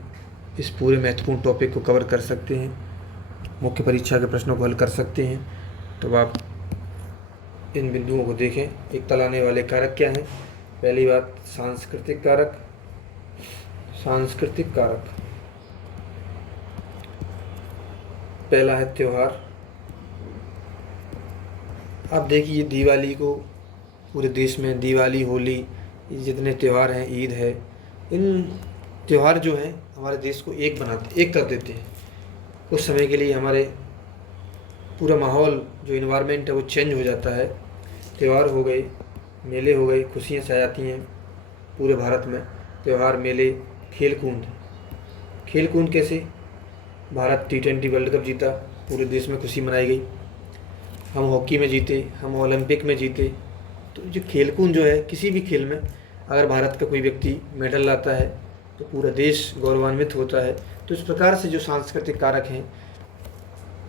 इस पूरे महत्वपूर्ण टॉपिक को कवर कर सकते हैं, मुख्य परीक्षा के प्रश्नों को हल कर सकते हैं। तो आप इन बिंदुओं को देखें। एकता लाने वाले कारक क्या हैं? पहली बात, सांस्कृतिक कारक। सांस्कृतिक कारक पहला है त्यौहार। आप देखिए दिवाली को पूरे देश में, दिवाली, होली, जितने त्यौहार हैं, ईद है, इन त्यौहार जो हैं हमारे देश को एक बनाते, एक कर देते हैं। कुछ समय के लिए हमारे पूरा माहौल जो इन्वायरमेंट है वो चेंज हो जाता है। त्यौहार हो गए, मेले हो गए, खुशियाँ छा जाती हैं पूरे भारत में। त्यौहार, मेले, खेल कूद। खेल कूद कैसे? भारत T20 वर्ल्ड कप जीता, पूरे देश में खुशी मनाई गई। हम हॉकी में जीते, हम ओलंपिक में जीते। तो जो खेल कूद जो है, किसी भी खेल में अगर भारत का कोई व्यक्ति मेडल लाता है तो पूरा देश गौरवान्वित होता है। तो इस प्रकार से जो सांस्कृतिक कारक हैं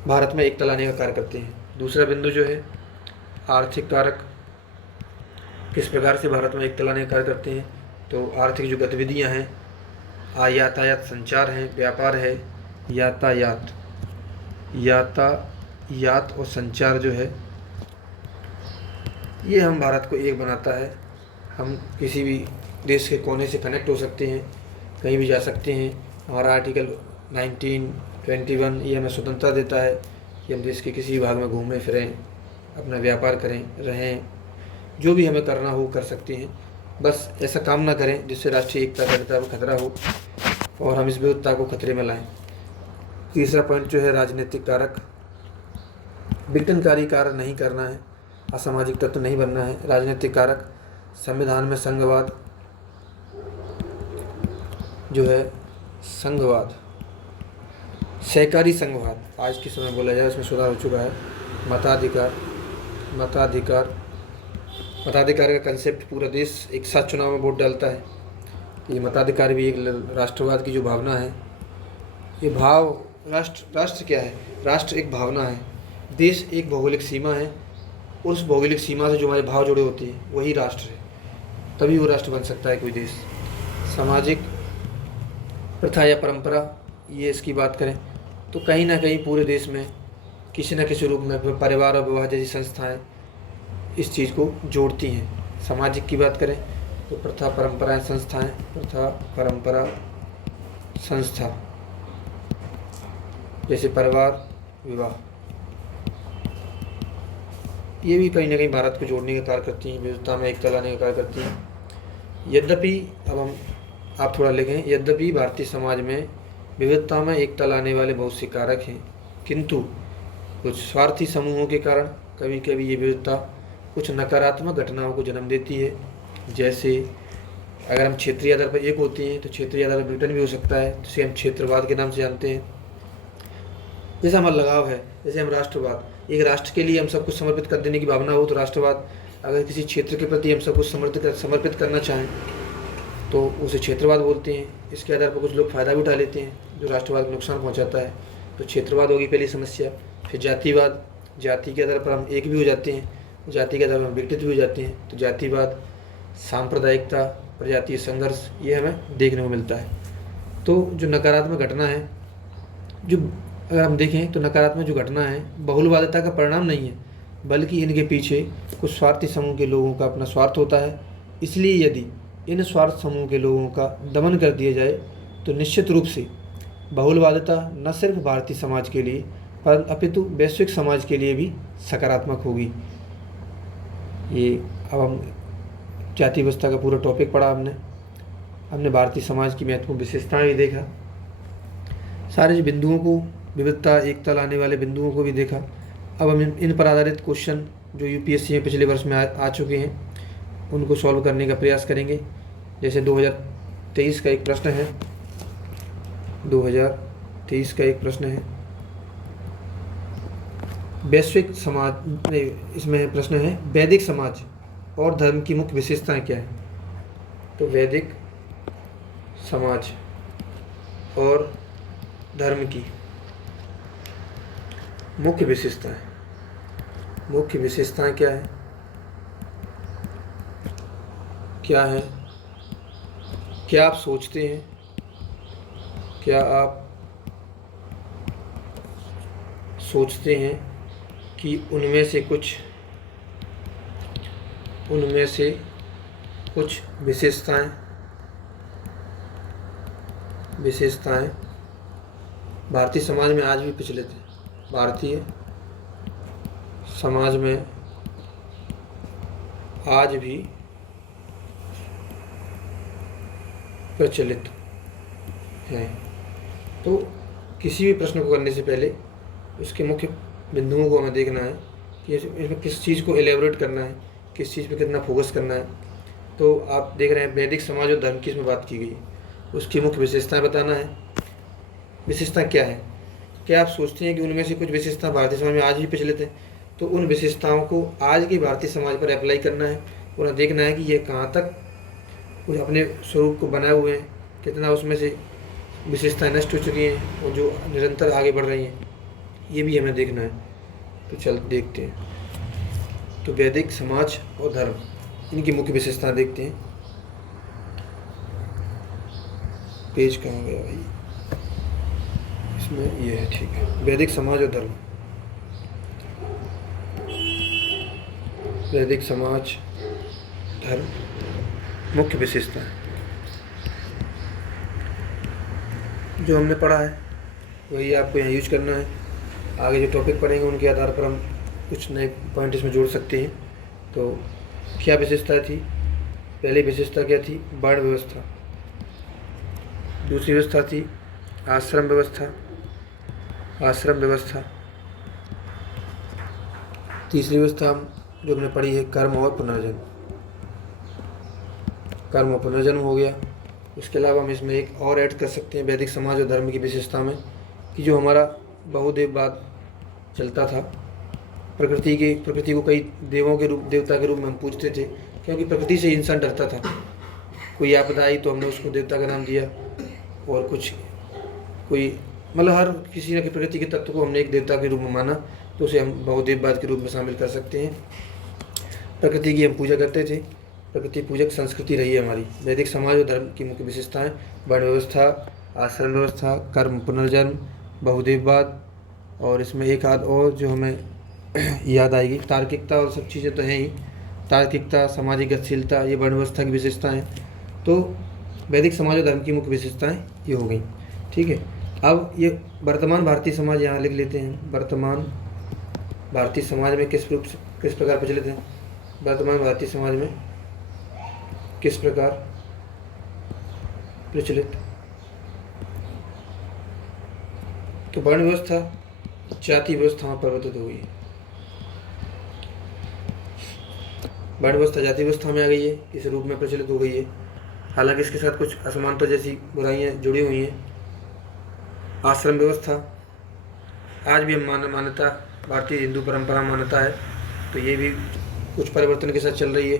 भारत में एकता लाने का कार्य करते हैं। दूसरा बिंदु जो है आर्थिक कारक, किस प्रकार से भारत में एकता लाने का कार्य करते हैं? तो आर्थिक जो गतिविधियां हैं, यातायात, संचार है, व्यापार है, यातायात और संचार जो है ये हम भारत को एक बनाता है। हम किसी भी देश के कोने से कनेक्ट हो सकते हैं, कहीं भी जा सकते हैं। हमारा आर्टिकल 1921 ये हमें स्वतंत्रता देता है कि हम देश के किसी भी भाग में घूमें फिरें, अपना व्यापार करें, रहें, जो भी हमें करना हो कर सकते हैं। बस ऐसा काम ना करें जिससे राष्ट्रीय एकता का खतरा हो और हम इस विविधता को खतरे में लाएं। तीसरा पॉइंट जो है राजनीतिक कारक, विघटनकारी कार्य नहीं करना है, असामाजिक तत्व नहीं बनना है। राजनीतिक कारक, संविधान में संघवाद जो है, संघवाद, सहकारी संघवाद आज के समय बोला जाए, उसमें सुधार हो चुका है। मताधिकार का कंसेप्ट, पूरा देश एक साथ चुनाव में वोट डालता है। ये मताधिकार भी एक राष्ट्रवाद की जो भावना है, ये भाव, राष्ट्र क्या है? राष्ट्र एक भावना है, देश एक भौगोलिक सीमा है, उस भौगोलिक सीमा से जो हमारे भाव जुड़े होते हैं वही राष्ट्र है, तभी वो राष्ट्र बन सकता है कोई देश। सामाजिक प्रथा या परंपरा, ये इसकी बात करें तो कहीं ना कहीं पूरे देश में किसी न किसी रूप में परिवार और विवाह जैसी संस्थाएं इस चीज़ को जोड़ती हैं। सामाजिक की बात करें तो प्रथा, परंपराएं, संस्थाएं, प्रथा, परंपरा, संस्था, जैसे परिवार, विवाह, ये भी कहीं ना कहीं भारत को जोड़ने का कार्य करती हैं, विविधता में एकता लाने का कार्य करती हैं। यद्यपि अब आप थोड़ा लिखें, यद्यपि भारतीय समाज में विविधता में एकता लाने वाले बहुत से कारक हैं, किंतु कुछ स्वार्थी समूहों के कारण कभी कभी ये विविधता कुछ नकारात्मक घटनाओं को जन्म देती है। जैसे अगर हम क्षेत्रीय आधार पर एक होते हैं तो क्षेत्रीय आधार पर विघटन भी हो सकता है, जिसे हम क्षेत्रवाद के नाम से जानते हैं। जैसे हमारा लगाव है, जैसे हम राष्ट्रवाद, एक राष्ट्र के लिए हम सब कुछ समर्पित कर देने की भावना हो तो राष्ट्रवाद। अगर किसी क्षेत्र के प्रति हम सब कुछ समर्पित करना चाहें तो उसे क्षेत्रवाद बोलते हैं। इसके आधार पर कुछ लोग फ़ायदा भी उठा लेते हैं जो राष्ट्रवाद को नुकसान पहुंचाता है, तो क्षेत्रवाद होगी पहली समस्या। फिर जातिवाद, जाति के आधार पर हम एक भी हो जाते हैं, जाति के आधार पर हम विघटित भी हो जाते हैं, तो जातिवाद। सांप्रदायिकता, प्रजातीय संघर्ष, ये हमें देखने को मिलता है। तो जो नकारात्मक घटना है, जो अगर हम देखें तो नकारात्मक जो घटना है बहुलवादिता का परिणाम नहीं है, बल्कि इनके पीछे कुछ स्वार्थी समूह के लोगों का अपना स्वार्थ होता है। इसलिए यदि इन स्वार्थ समूह के लोगों का दमन कर दिया जाए तो निश्चित रूप से बहुलवादिता न सिर्फ भारतीय समाज के लिए पर अपितु वैश्विक समाज के लिए भी सकारात्मक होगी। ये अब हम जाति व्यवस्था का पूरा टॉपिक पढ़ा, हमने भारतीय समाज की महत्वपूर्ण विशेषताएं भी देखा, सारे जो बिंदुओं को, विविधता एकता लाने वाले बिंदुओं को भी देखा। अब हम इन पर आधारित क्वेश्चन जो यूपीएससी में पिछले वर्ष में आ चुके हैं उनको सॉल्व करने का प्रयास करेंगे। जैसे 2023 का एक प्रश्न है, 2023 का एक प्रश्न है वैश्विक समाज, नहीं, इसमें प्रश्न है वैदिक समाज और धर्म की मुख्य विशेषताएं क्या है। तो वैदिक समाज और धर्म की मुख्य विशेषताएं। मुख्य विशेषताएं क्या है? क्या है? क्या आप सोचते हैं? क्या आप सोचते हैं कि उनमें से कुछ विशेषताएं भारतीय समाज में आज भी प्रचलित है? भारतीय समाज में आज भी प्रचलित है। तो किसी भी प्रश्न को करने से पहले उसके मुख्य बिंदुओं को हमें देखना है कि इसमें किस चीज़ को एलेबोरेट करना है, किस चीज़ पे कितना फोकस करना है। तो आप देख रहे हैं वैदिक समाज और धर्म की इसमें बात की गई है, उसकी मुख्य विशेषताएं बताना है। विशेषता क्या है? क्या आप सोचते हैं कि उनमें से कुछ विशेषता भारतीय समाज में आज भी प्रचलित है? तो उन विशेषताओं को आज के भारतीय समाज पर अप्लाई करना है और देखना है कि ये कहाँ तक कुछ अपने स्वरूप को बनाए हुए हैं, कितना उसमें से विशेषताएं नष्ट हो चुकी हैं और जो निरंतर आगे बढ़ रही हैं, ये भी हमें देखना है। तो चल देखते हैं। तो वैदिक समाज और धर्म, इनकी मुख्य विशेषताएं देखते हैं। पेज कहाँ गया भाई? इसमें ये है, ठीक है। वैदिक समाज और धर्म। वैदिक समाज धर्म मुख्य विशेषताएं जो हमने पढ़ा है वही आपको यहाँ यूज करना है। आगे जो टॉपिक पढ़ेंगे उनके आधार पर हम कुछ नए पॉइंट इसमें जोड़ सकते हैं। तो क्या विशेषता थी? पहली विशेषता क्या थी? वर्ण व्यवस्था। दूसरी व्यवस्था थी आश्रम व्यवस्था। तीसरी व्यवस्था हम जो हमने पढ़ी है कर्म और पुनर्जन्म हो गया। इसके अलावा हम इसमें एक और ऐड कर सकते हैं वैदिक समाज और धर्म की विशेषता में कि जो हमारा बहुदेववाद चलता था, प्रकृति को कई देवता के रूप में हम पूजते थे, क्योंकि प्रकृति से इंसान डरता था। कोई आपदा आई तो हमने उसको देवता का नाम दिया, और हर किसी न किसी प्रकृति के तत्व को हमने एक देवता के रूप में माना, तो उसे हम बहुदेववाद के रूप में शामिल कर सकते हैं। प्रकृति की हम पूजा करते थे, प्रकृति पूजक संस्कृति रही है हमारी। वैदिक समाज और धर्म की मुख्य विशेषताएं वर्ण व्यवस्था, आश्रम व्यवस्था, कर्म पुनर्जन्म, बहुदेववाद, और इसमें एक आध और जो हमें याद आएगी तार्किकता, और सब चीज़ें तो हैं ही। तार्किकता, सामाजिक गतिशीलता, ये वर्ण व्यवस्था की विशेषताएं। तो वैदिक समाज और धर्म की मुख्य विशेषताएं ये हो गई, ठीक है। अब ये वर्तमान भारतीय समाज यहाँ लिख लेते हैं। वर्तमान भारतीय समाज में किस प्रकार प्रचलित है? वर्तमान भारतीय समाज में किस प्रकार प्रचलित? तो वर्ण व्यवस्था जाति व्यवस्था में परिवर्तित हो गई है। वर्ण व्यवस्था जाति व्यवस्था में आ गई है, इस रूप में प्रचलित हो गई है। हालांकि इसके साथ कुछ असमानता जैसी बुराइयां जुड़ी हुई हैं। आश्रम व्यवस्था आज भी हम मान्यता, भारतीय हिंदू परंपरा मान्यता है, तो ये भी कुछ परिवर्तन के साथ चल रही है।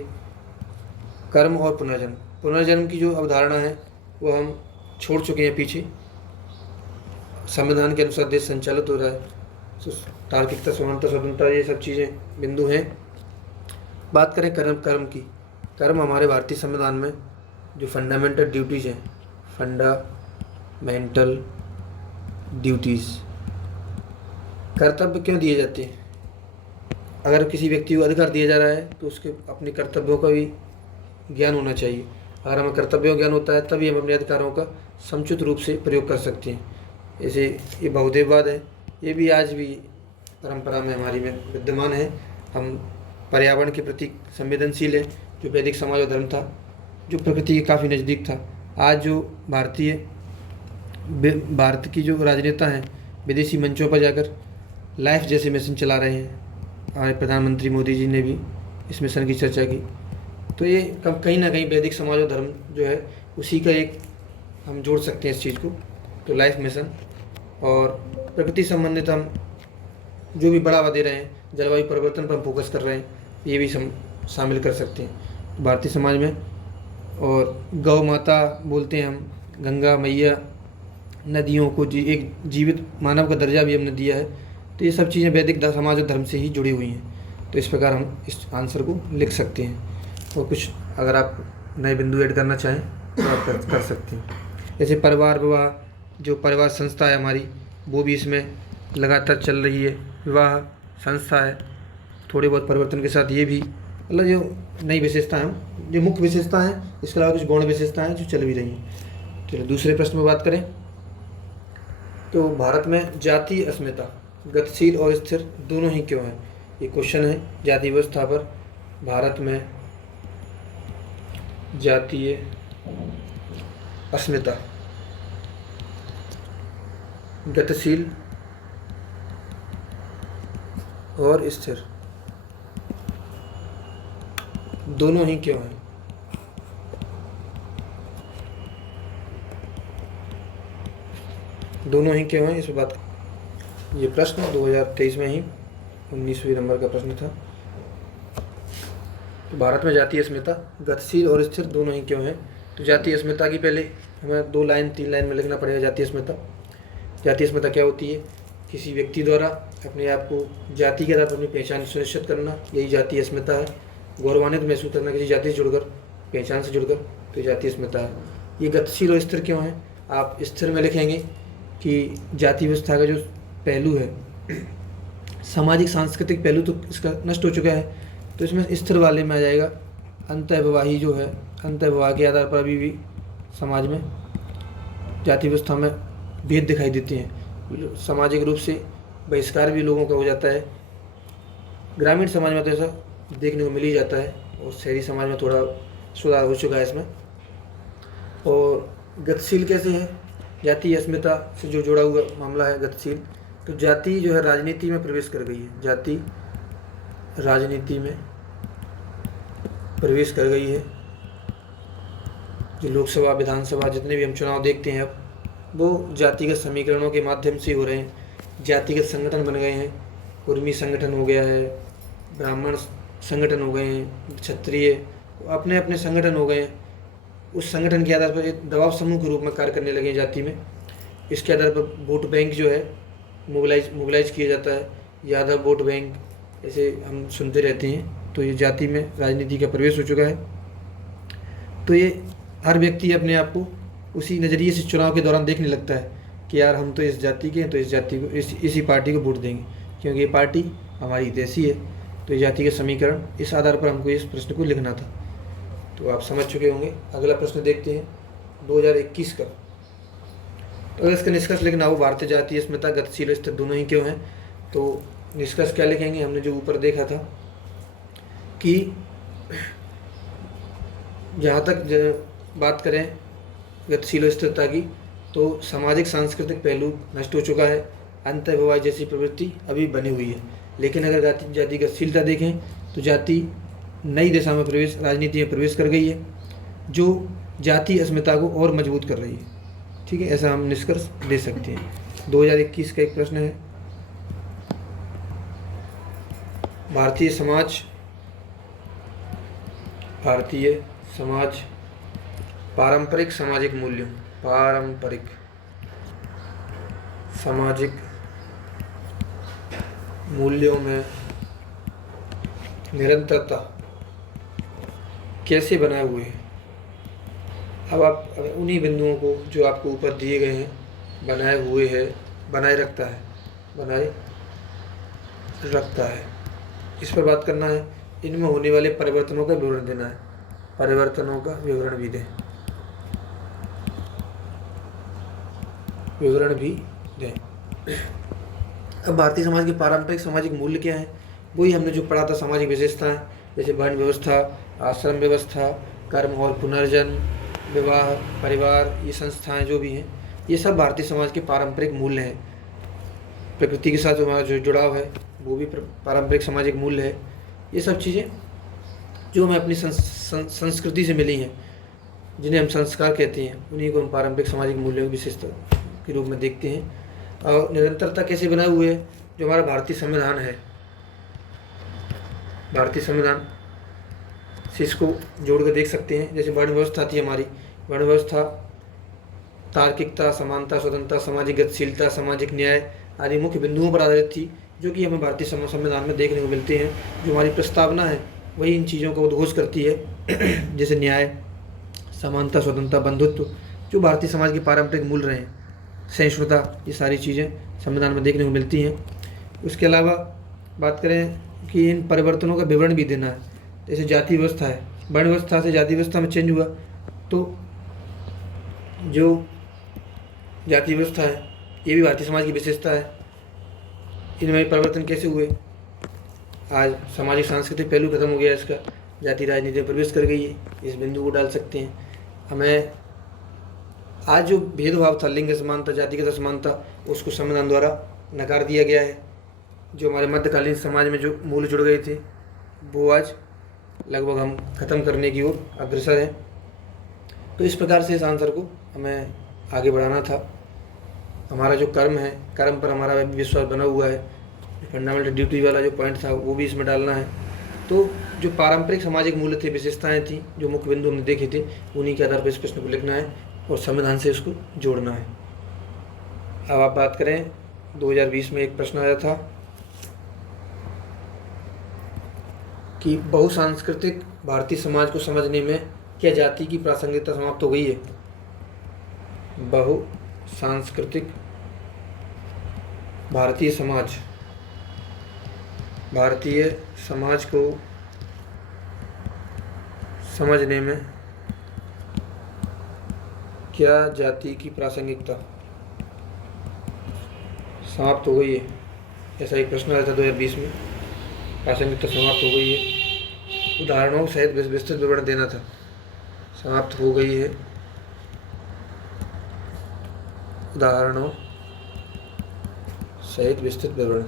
कर्म और पुनर्जन्म की जो अवधारणा है वो हम छोड़ चुके हैं पीछे। संविधान के अनुसार देश संचालित हो रहा है। तार्किकता, समानता, स्वतंत्रता, ये सब चीज़ें बिंदु हैं। बात करें कर्म की। कर्म हमारे भारतीय संविधान में जो फंडामेंटल ड्यूटीज़ हैं, फंडामेंटल ड्यूटीज़, कर्तव्य क्यों दिए जाते हैं? अगर किसी व्यक्ति को अधिकार दिया जा रहा है तो उसके अपने कर्तव्यों का भी ज्ञान होना चाहिए। अगर हमें कर्तव्यों का ज्ञान होता है तभी हम अपने अधिकारों का समुचित रूप से प्रयोग कर सकते हैं। जैसे ये बहुदेववाद है, ये भी आज भी परंपरा में हमारी में विद्यमान है। हम पर्यावरण के प्रति संवेदनशील हैं, जो वैदिक समाज और धर्म था, जो प्रकृति के काफ़ी नज़दीक था। आज जो भारत की जो राजनेता हैं, विदेशी मंचों पर जाकर लाइफ जैसे मिशन चला रहे हैं। हमारे प्रधानमंत्री मोदी जी ने भी इस मिशन की चर्चा की। तो ये कहीं ना कहीं वैदिक समाज और धर्म जो है उसी का एक हम जोड़ सकते हैं इस चीज़ को। तो लाइफ मिशन और प्रकृति संबंधित हम जो भी बढ़ावा दे रहे हैं, जलवायु परिवर्तन पर हम फोकस कर रहे हैं, ये भी शामिल कर सकते हैं भारतीय समाज में। और गौ माता बोलते हैं हम, गंगा मैया, नदियों को एक जीवित मानव का दर्जा भी हमने दिया है। तो ये सब चीज़ें वैदिक समाज और धर्म से ही जुड़ी हुई हैं। तो इस प्रकार हम इस आंसर को लिख सकते हैं। और कुछ अगर आप नए बिंदु ऐड करना चाहें तो आप कर सकते हैं। जैसे परिवार विवाह, जो परिवार संस्था है हमारी, वो भी इसमें लगातार चल रही है। विवाह संस्था है, थोड़े बहुत परिवर्तन के साथ ये भी, मतलब जो नई विशेषताएँ हैं, जो मुख्य विशेषता हैं, इसके अलावा कुछ गौण विशेषताएँ जो चल भी रही हैं। चलिए दूसरे प्रश्न में बात करें तो भारत में जातीय अस्मिता गतिशील और स्थिर दोनों ही क्यों है? ये क्वेश्चन है जाति व्यवस्था पर। भारत में जातीय अस्मिता गतिशील और स्थिर दोनों ही क्यों है? दोनों ही क्यों है, इस बात। ये प्रश्न 2023 में ही 19वीं नंबर का प्रश्न था। तो भारत में जातीय अस्मिता गतिशील और स्थिर दोनों ही क्यों है? तो जातीय अस्मिता की पहले हमें 2 लाइन 3 लाइन में लिखना पड़ेगा। जातीय अस्मिता क्या होती है? किसी व्यक्ति द्वारा अपने आप को जाति के आधार पर अपनी पहचान सुनिश्चित करना, यही जातीय अस्मिता है। गौरवान्वित महसूस करना किसी जाति से जुड़कर, पहचान से जुड़कर, तो जातीय अस्मिता है। ये गतिशील और स्थिर क्यों है? आप स्थिर में लिखेंगे कि जाति व्यवस्था का जो पहलू है, सामाजिक सांस्कृतिक पहलू तो इसका नष्ट हो चुका है, तो इसमें स्थिर वाले में आ जाएगा अंतःविवाही जो है, अंतःविवाह के आधार पर अभी भी समाज में जाति व्यवस्था में भेद दिखाई देते हैं। सामाजिक रूप से बहिष्कार भी लोगों का हो जाता है। ग्रामीण समाज में तो ऐसा देखने को मिल ही जाता है, और शहरी समाज में थोड़ा सुधार हो चुका है इसमें। और गतिशील कैसे है? जातीय अस्मिता से जो जुड़ा हुआ मामला है गतिशील, तो जाति जो है राजनीति में प्रवेश कर गई है। जाति राजनीति में प्रवेश कर गई है। जो लोकसभा, विधानसभा, जितने भी हम चुनाव देखते हैं अब, वो जातिगत समीकरणों के माध्यम से हो रहे हैं। जातिगत संगठन बन गए हैं। कुर्मी संगठन हो गया है, ब्राह्मण संगठन हो गए हैं, क्षत्रिय अपने अपने संगठन हो गए हैं। उस संगठन के आधार पर एक दबाव समूह के रूप में कार्य करने लगे हैं जाति में। इसके आधार पर वोट बैंक जो है मोबिलाइज किया जाता है। यादव वोट बैंक, ऐसे हम सुनते रहते हैं। तो ये जाति में राजनीति का प्रवेश हो चुका है। तो ये हर व्यक्ति अपने आप को उसी नज़रिए से चुनाव के दौरान देखने लगता है कि यार हम तो इस जाति के हैं, तो इस जाति को इसी पार्टी को वोट देंगे, क्योंकि ये पार्टी हमारी हितैषी है। तो ये जाति के समीकरण, इस आधार पर हमको इस प्रश्न को लिखना था। तो आप समझ चुके होंगे। अगला प्रश्न देखते हैं 2021 का। तो अगर इसका निष्कर्ष लिखना हो, भारतीय जातीय अस्मिता गतिशील स्थिर दोनों ही क्यों हैं, तो निष्कर्ष क्या लिखेंगे? हमने जो ऊपर देखा था कि जहाँ तक बात करें गतिशील स्थिरता की, तो सामाजिक सांस्कृतिक पहलू नष्ट हो चुका है। अंतःविवाह जैसी प्रवृत्ति अभी बनी हुई है। लेकिन अगर जाति गतिशीलता देखें तो जाति नई दिशा में प्रवेश, राजनीति में प्रवेश कर गई है, जो जाति अस्मिता को और मजबूत कर रही है। ठीक है, ऐसा हम निष्कर्ष दे सकते हैं। 2021 का एक प्रश्न है, भारतीय समाज पारंपरिक सामाजिक मूल्यों, पारंपरिक सामाजिक मूल्यों में निरंतरता कैसे बनाए हुए है? अब आप उन्हीं बिंदुओं को जो आपको ऊपर दिए गए हैं बनाए रखता है, इस पर बात करना है। इनमें होने वाले परिवर्तनों का विवरण देना है। परिवर्तनों का विवरण भी दें। अब भारतीय समाज के पारंपरिक सामाजिक मूल्य क्या है? वही हमने जो पढ़ा था, सामाजिक विशेषताएं, जैसे वर्ण व्यवस्था, आश्रम व्यवस्था, कर्म और पुनर्जन्म, विवाह, परिवार, ये संस्थाएं जो भी हैं, ये सब भारतीय समाज के पारंपरिक मूल्य हैं। प्रकृति के साथ हमारा जो जुड़ाव है वो भी पारंपरिक सामाजिक मूल्य है। ये सब चीज़ें जो हमें अपनी संस्कृति से मिली हैं, जिन्हें हम संस्कार कहते हैं, उन्हीं को हम पारंपरिक सामाजिक मूल्यों की विशेषता के रूप में देखते हैं। और निरंतरता कैसे बनाए हुए है? जो हमारा भारतीय संविधान है, भारतीय संविधान से इसको जोड़ कर देख सकते हैं। जैसे वर्ण व्यवस्था थी हमारी, वर्ण व्यवस्था तार्किकता, समानता, स्वतंत्रता, सामाजिक गतिशीलता, सामाजिक न्याय आदि मुख्य बिंदुओं पर आधारित थी, जो कि हमें भारतीय संविधान में देखने को मिलते हैं। जो हमारी प्रस्तावना है वही इन चीज़ों को उद्घोष करती है, जैसे न्याय, समानता, स्वतंत्रता, बंधुत्व, जो भारतीय समाज के पारंपरिक मूल रहे हैं, सहिष्णुता, ये सारी चीज़ें संविधान में देखने को मिलती हैं। उसके अलावा बात करें कि इन परिवर्तनों का विवरण भी देना है, जैसे जाति व्यवस्था है, वर्ण व्यवस्था से जाति व्यवस्था में चेंज हुआ, तो जो जाति व्यवस्था है ये भी भारतीय समाज की विशेषता है। इनमें परिवर्तन कैसे हुए? आज सामाजिक सांस्कृतिक पहलू खत्म हो गया इसका, जाति राजनीति में प्रवेश कर गई है, इस बिंदु को डाल सकते हैं। हमें आज जो भेदभाव था, लिंग समानता, जातिगत असमानता, उसको संविधान द्वारा नकार दिया गया है। जो हमारे मध्यकालीन समाज में जो मूल जुड़ गए थे वो आज लगभग हम ख़त्म करने की ओर अग्रसर हैं। तो इस प्रकार से इस आंसर को हमें आगे बढ़ाना था। हमारा जो कर्म है, कर्म पर हमारा विश्वास बना हुआ है, फंडामेंटल ड्यूटी वाला जो पॉइंट था वो भी इसमें डालना है। तो जो पारंपरिक सामाजिक मूल्य थे, विशेषताएं थी, जो मुख्य बिंदु हमने देखे थे, उन्हीं के आधार पर इस प्रश्न को लिखना है और संविधान से इसको जोड़ना है। अब आप बात करें, 2020 में एक प्रश्न आया था कि बहुसांस्कृतिक भारतीय समाज को समझने में क्या जाति की प्रासंगिकता समाप्त हो गई है? बहुसांस्कृतिक भारतीय समाज को समझने में क्या जाति की प्रासंगिकता समाप्त हो गई है? ऐसा एक प्रश्न आया था 2020 में। प्रासंगिकता समाप्त हो गई है, उदाहरणों सहित विस्तृत विवरण देना था। समाप्त हो गई है, उदाहरणों सहित विस्तृत विवरण।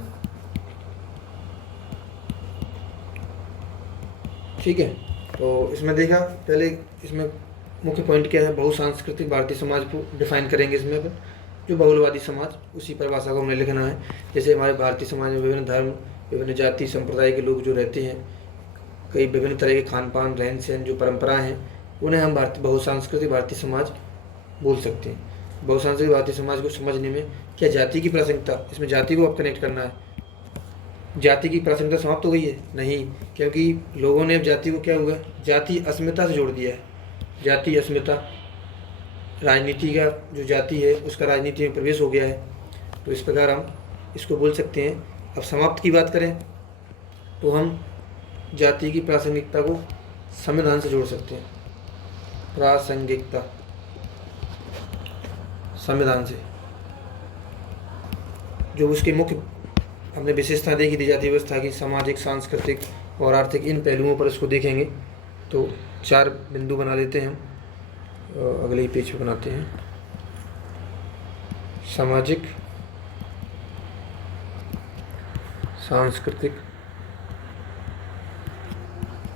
ठीक है, तो इसमें देखा, पहले इसमें मुख्य पॉइंट क्या है, बहुसांस्कृतिक भारतीय समाज को डिफाइन करेंगे। इसमें पर जो बहुलवादी समाज, उसी परिभाषा को हमें लिखना है। जैसे हमारे भारतीय समाज में विभिन्न धर्म, विभिन्न जाति संप्रदाय के लोग जो रहते हैं, कई विभिन्न तरह के खान पान, रहन सहन, जो परंपराएं हैं, उन्हें हम बहुसांस्कृतिक भारतीय समाज बोल सकते हैं। बहुसांस्कृतिक भारतीय समाज को समझने में क्या जाति की प्रासंगिकता, इसमें जाति को अब कनेक्ट करना है। जाति की प्रासंगिकता समाप्त हो गई है? नहीं, क्योंकि लोगों ने अब जाति को क्या हुआ, जाति अस्मिता से जोड़ दिया है। जाति अस्मिता, राजनीति का जो जाति है उसका राजनीति में प्रवेश हो गया है। तो इस प्रकार हम इसको बोल सकते हैं। अब समाप्त की बात करें तो हम जाति की प्रासंगिकता को संविधान से जोड़ सकते हैं। प्रासंगिकता संविधान से, जो उसके मुख्य हमने विशेषता देखी थी जाति व्यवस्था की, सामाजिक, सांस्कृतिक और आर्थिक, इन पहलुओं पर इसको देखेंगे। तो 4 बिंदु बना लेते हैं हम, अगले ही पेज पे बनाते हैं। सामाजिक, सांस्कृतिक,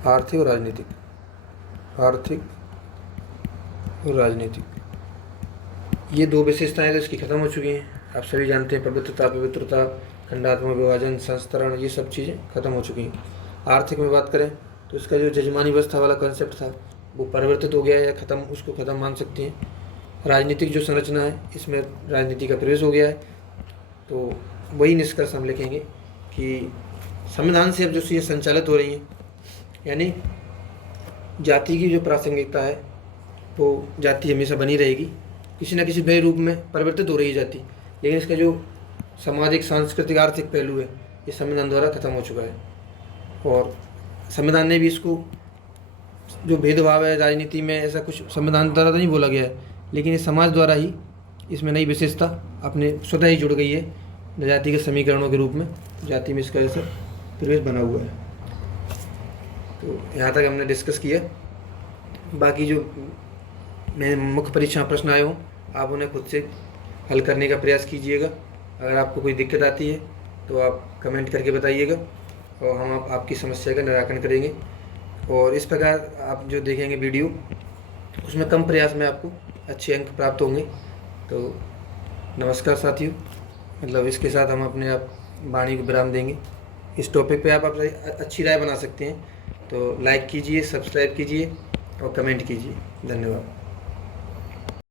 आर्थिक और राजनीतिक। आर्थिक और राजनीतिक, ये 2 विशेषताएं तो इसकी खत्म हो चुकी हैं। आप सभी जानते हैं, प्रभुत्वता, पवित्रता, खंडात्मक विभाजन, संस्तरण, ये सब चीज़ें खत्म हो चुकी हैं। आर्थिक में बात करें तो इसका जो जजमानी व्यवस्था वाला कंसेप्ट था वो परिवर्तित हो गया है या खत्म, उसको खत्म मान सकते हैं। राजनीतिक जो संरचना है, इसमें राजनीति का प्रवेश हो गया है। तो वही निष्कर्ष हम लिखेंगे कि संविधान से अब जो चीज़ें संचालित हो रही हैं, यानी जाति की जो प्रासंगिकता है वो जाति हमेशा बनी रहेगी, किसी न किसी नए रूप में परिवर्तित हो रही है जाति, लेकिन इसका जो सामाजिक, सांस्कृतिक, आर्थिक पहलू है ये संविधान द्वारा खत्म हो चुका है। और संविधान ने भी इसको, जो भेदभाव है राजनीति में, ऐसा कुछ संविधान द्वारा तो नहीं बोला गया है, लेकिन इस समाज द्वारा ही इसमें नई विशेषता अपने स्वतः ही जुड़ गई है जाति के समीकरणों के रूप में। जाति में इसका ऐसा प्रवेश बना हुआ है। तो यहाँ तक हमने डिस्कस किया। बाकी जो मैं मुख्य परीक्षा प्रश्न आए हों, आप उन्हें खुद से हल करने का प्रयास कीजिएगा। अगर आपको कोई दिक्कत आती है तो आप कमेंट करके बताइएगा और हम आपकी समस्या का निराकरण करेंगे। और इस प्रकार आप जो देखेंगे वीडियो, उसमें कम प्रयास में आपको अच्छे अंक प्राप्त होंगे। तो नमस्कार साथियों, मतलब इसके साथ हम अपने आप वाणी को विराम देंगे। इस टॉपिक पे आप अच्छी राय बना सकते हैं। तो लाइक कीजिए, सब्सक्राइब कीजिए और कमेंट कीजिए। धन्यवाद।